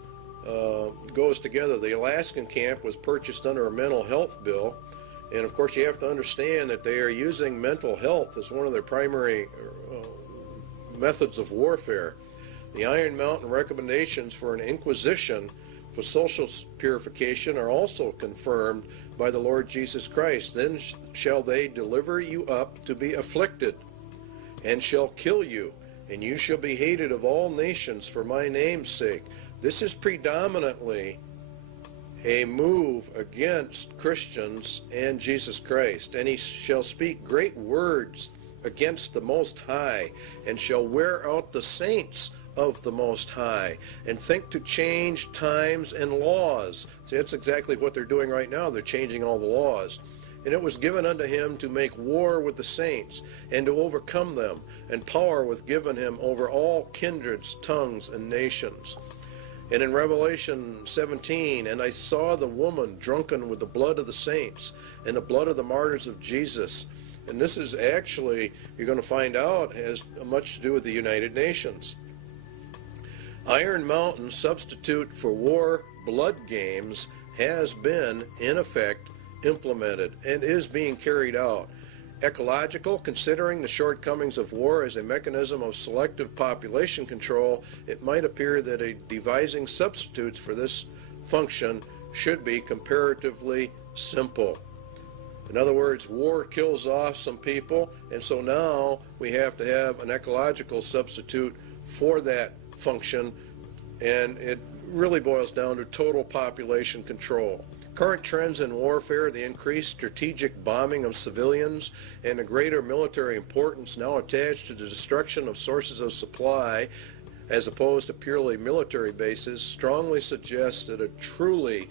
goes together. The Alaskan camp was purchased under a mental health bill, and of course you have to understand that they are using mental health as one of their primary methods of warfare. The Iron Mountain recommendations for an inquisition for social purification are also confirmed by the Lord Jesus Christ. Then shall they deliver you up to be afflicted, and shall kill you, and you shall be hated of all nations for my name's sake. This is predominantly a move against Christians and Jesus Christ. And he shall speak great words against the Most High, and shall wear out the saints of the Most High, and think to change times and laws. See, that's exactly what they're doing right now. They're changing all the laws. And it was given unto him to make war with the saints, and to overcome them, and power was given him over all kindreds, tongues, and nations. And in Revelation 17, and I saw the woman drunken with the blood of the saints, and the blood of the martyrs of Jesus. And this is actually, you're going to find out, has much to do with the United Nations. Iron Mountain substitute for war blood games has been, in effect, implemented and is being carried out. Ecological, considering the shortcomings of war as a mechanism of selective population control, it might appear that devising substitutes for this function should be comparatively simple. In other words, war kills off some people, and so now we have to have an ecological substitute for that function, and it really boils down to total population control. Current trends in warfare, the increased strategic bombing of civilians, and the greater military importance now attached to the destruction of sources of supply as opposed to purely military bases, strongly suggests that a truly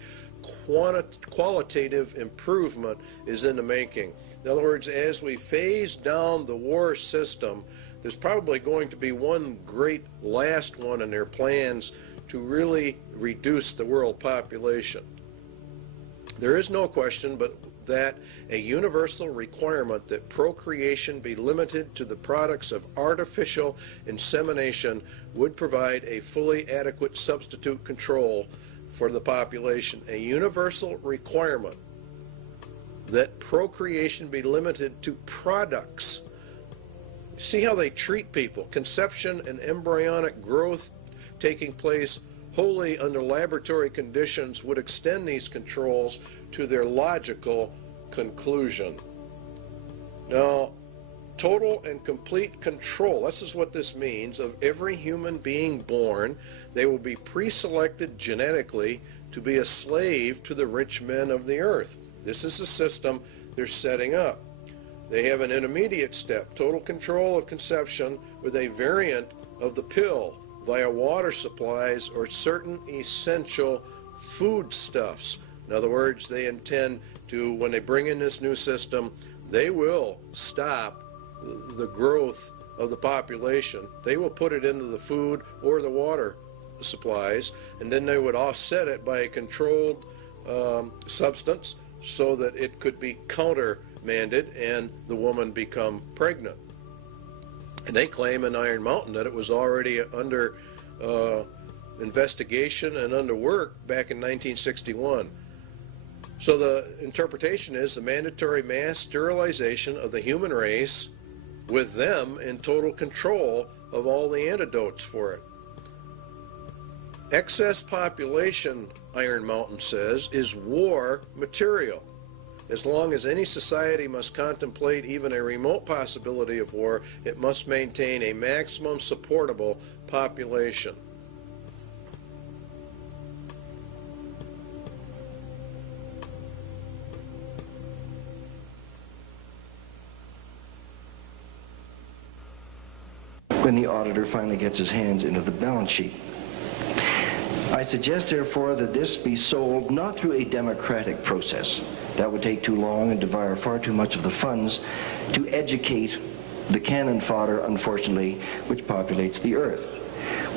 qualitative improvement is in the making. In other words, as we phase down the war system, there's probably going to be one great last one in their plans to really reduce the world population. There is no question but that a universal requirement that procreation be limited to the products of artificial insemination would provide a fully adequate substitute control for the population. A universal requirement that procreation be limited to products. See how they treat people. Conception and embryonic growth taking place wholly under laboratory conditions would extend these controls to their logical conclusion. Now, total and complete control, this is what this means, of every human being born. They will be pre-selected genetically to be a slave to the rich men of the earth. This is the system they're setting up. They have an intermediate step, total control of conception with a variant of the pill via water supplies or certain essential foodstuffs. In other words, they intend to, when they bring in this new system, they will stop the growth of the population. They will put it into the food or the water supplies, and then they would offset it by a controlled substance so that it could be countermanded and the woman become pregnant. And they claim in Iron Mountain that it was already under investigation and under work back in 1961. So the interpretation is the mandatory mass sterilization of the human race, with them in total control of all the antidotes for it. Excess population, Iron Mountain says, is war material. As long as any society must contemplate even a remote possibility of war, it must maintain a maximum supportable population. When the auditor finally gets his hands into the balance sheet. I suggest, therefore, that this be sold not through a democratic process. That would take too long and devour far too much of the funds to educate the cannon fodder, unfortunately, which populates the earth.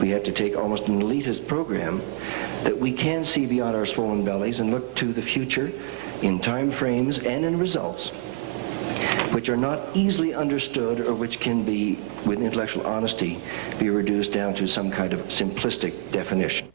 We have to take almost an elitist program that we can see beyond our swollen bellies and look to the future in time frames and in results which are not easily understood or which can be, with intellectual honesty, be reduced down to some kind of simplistic definition.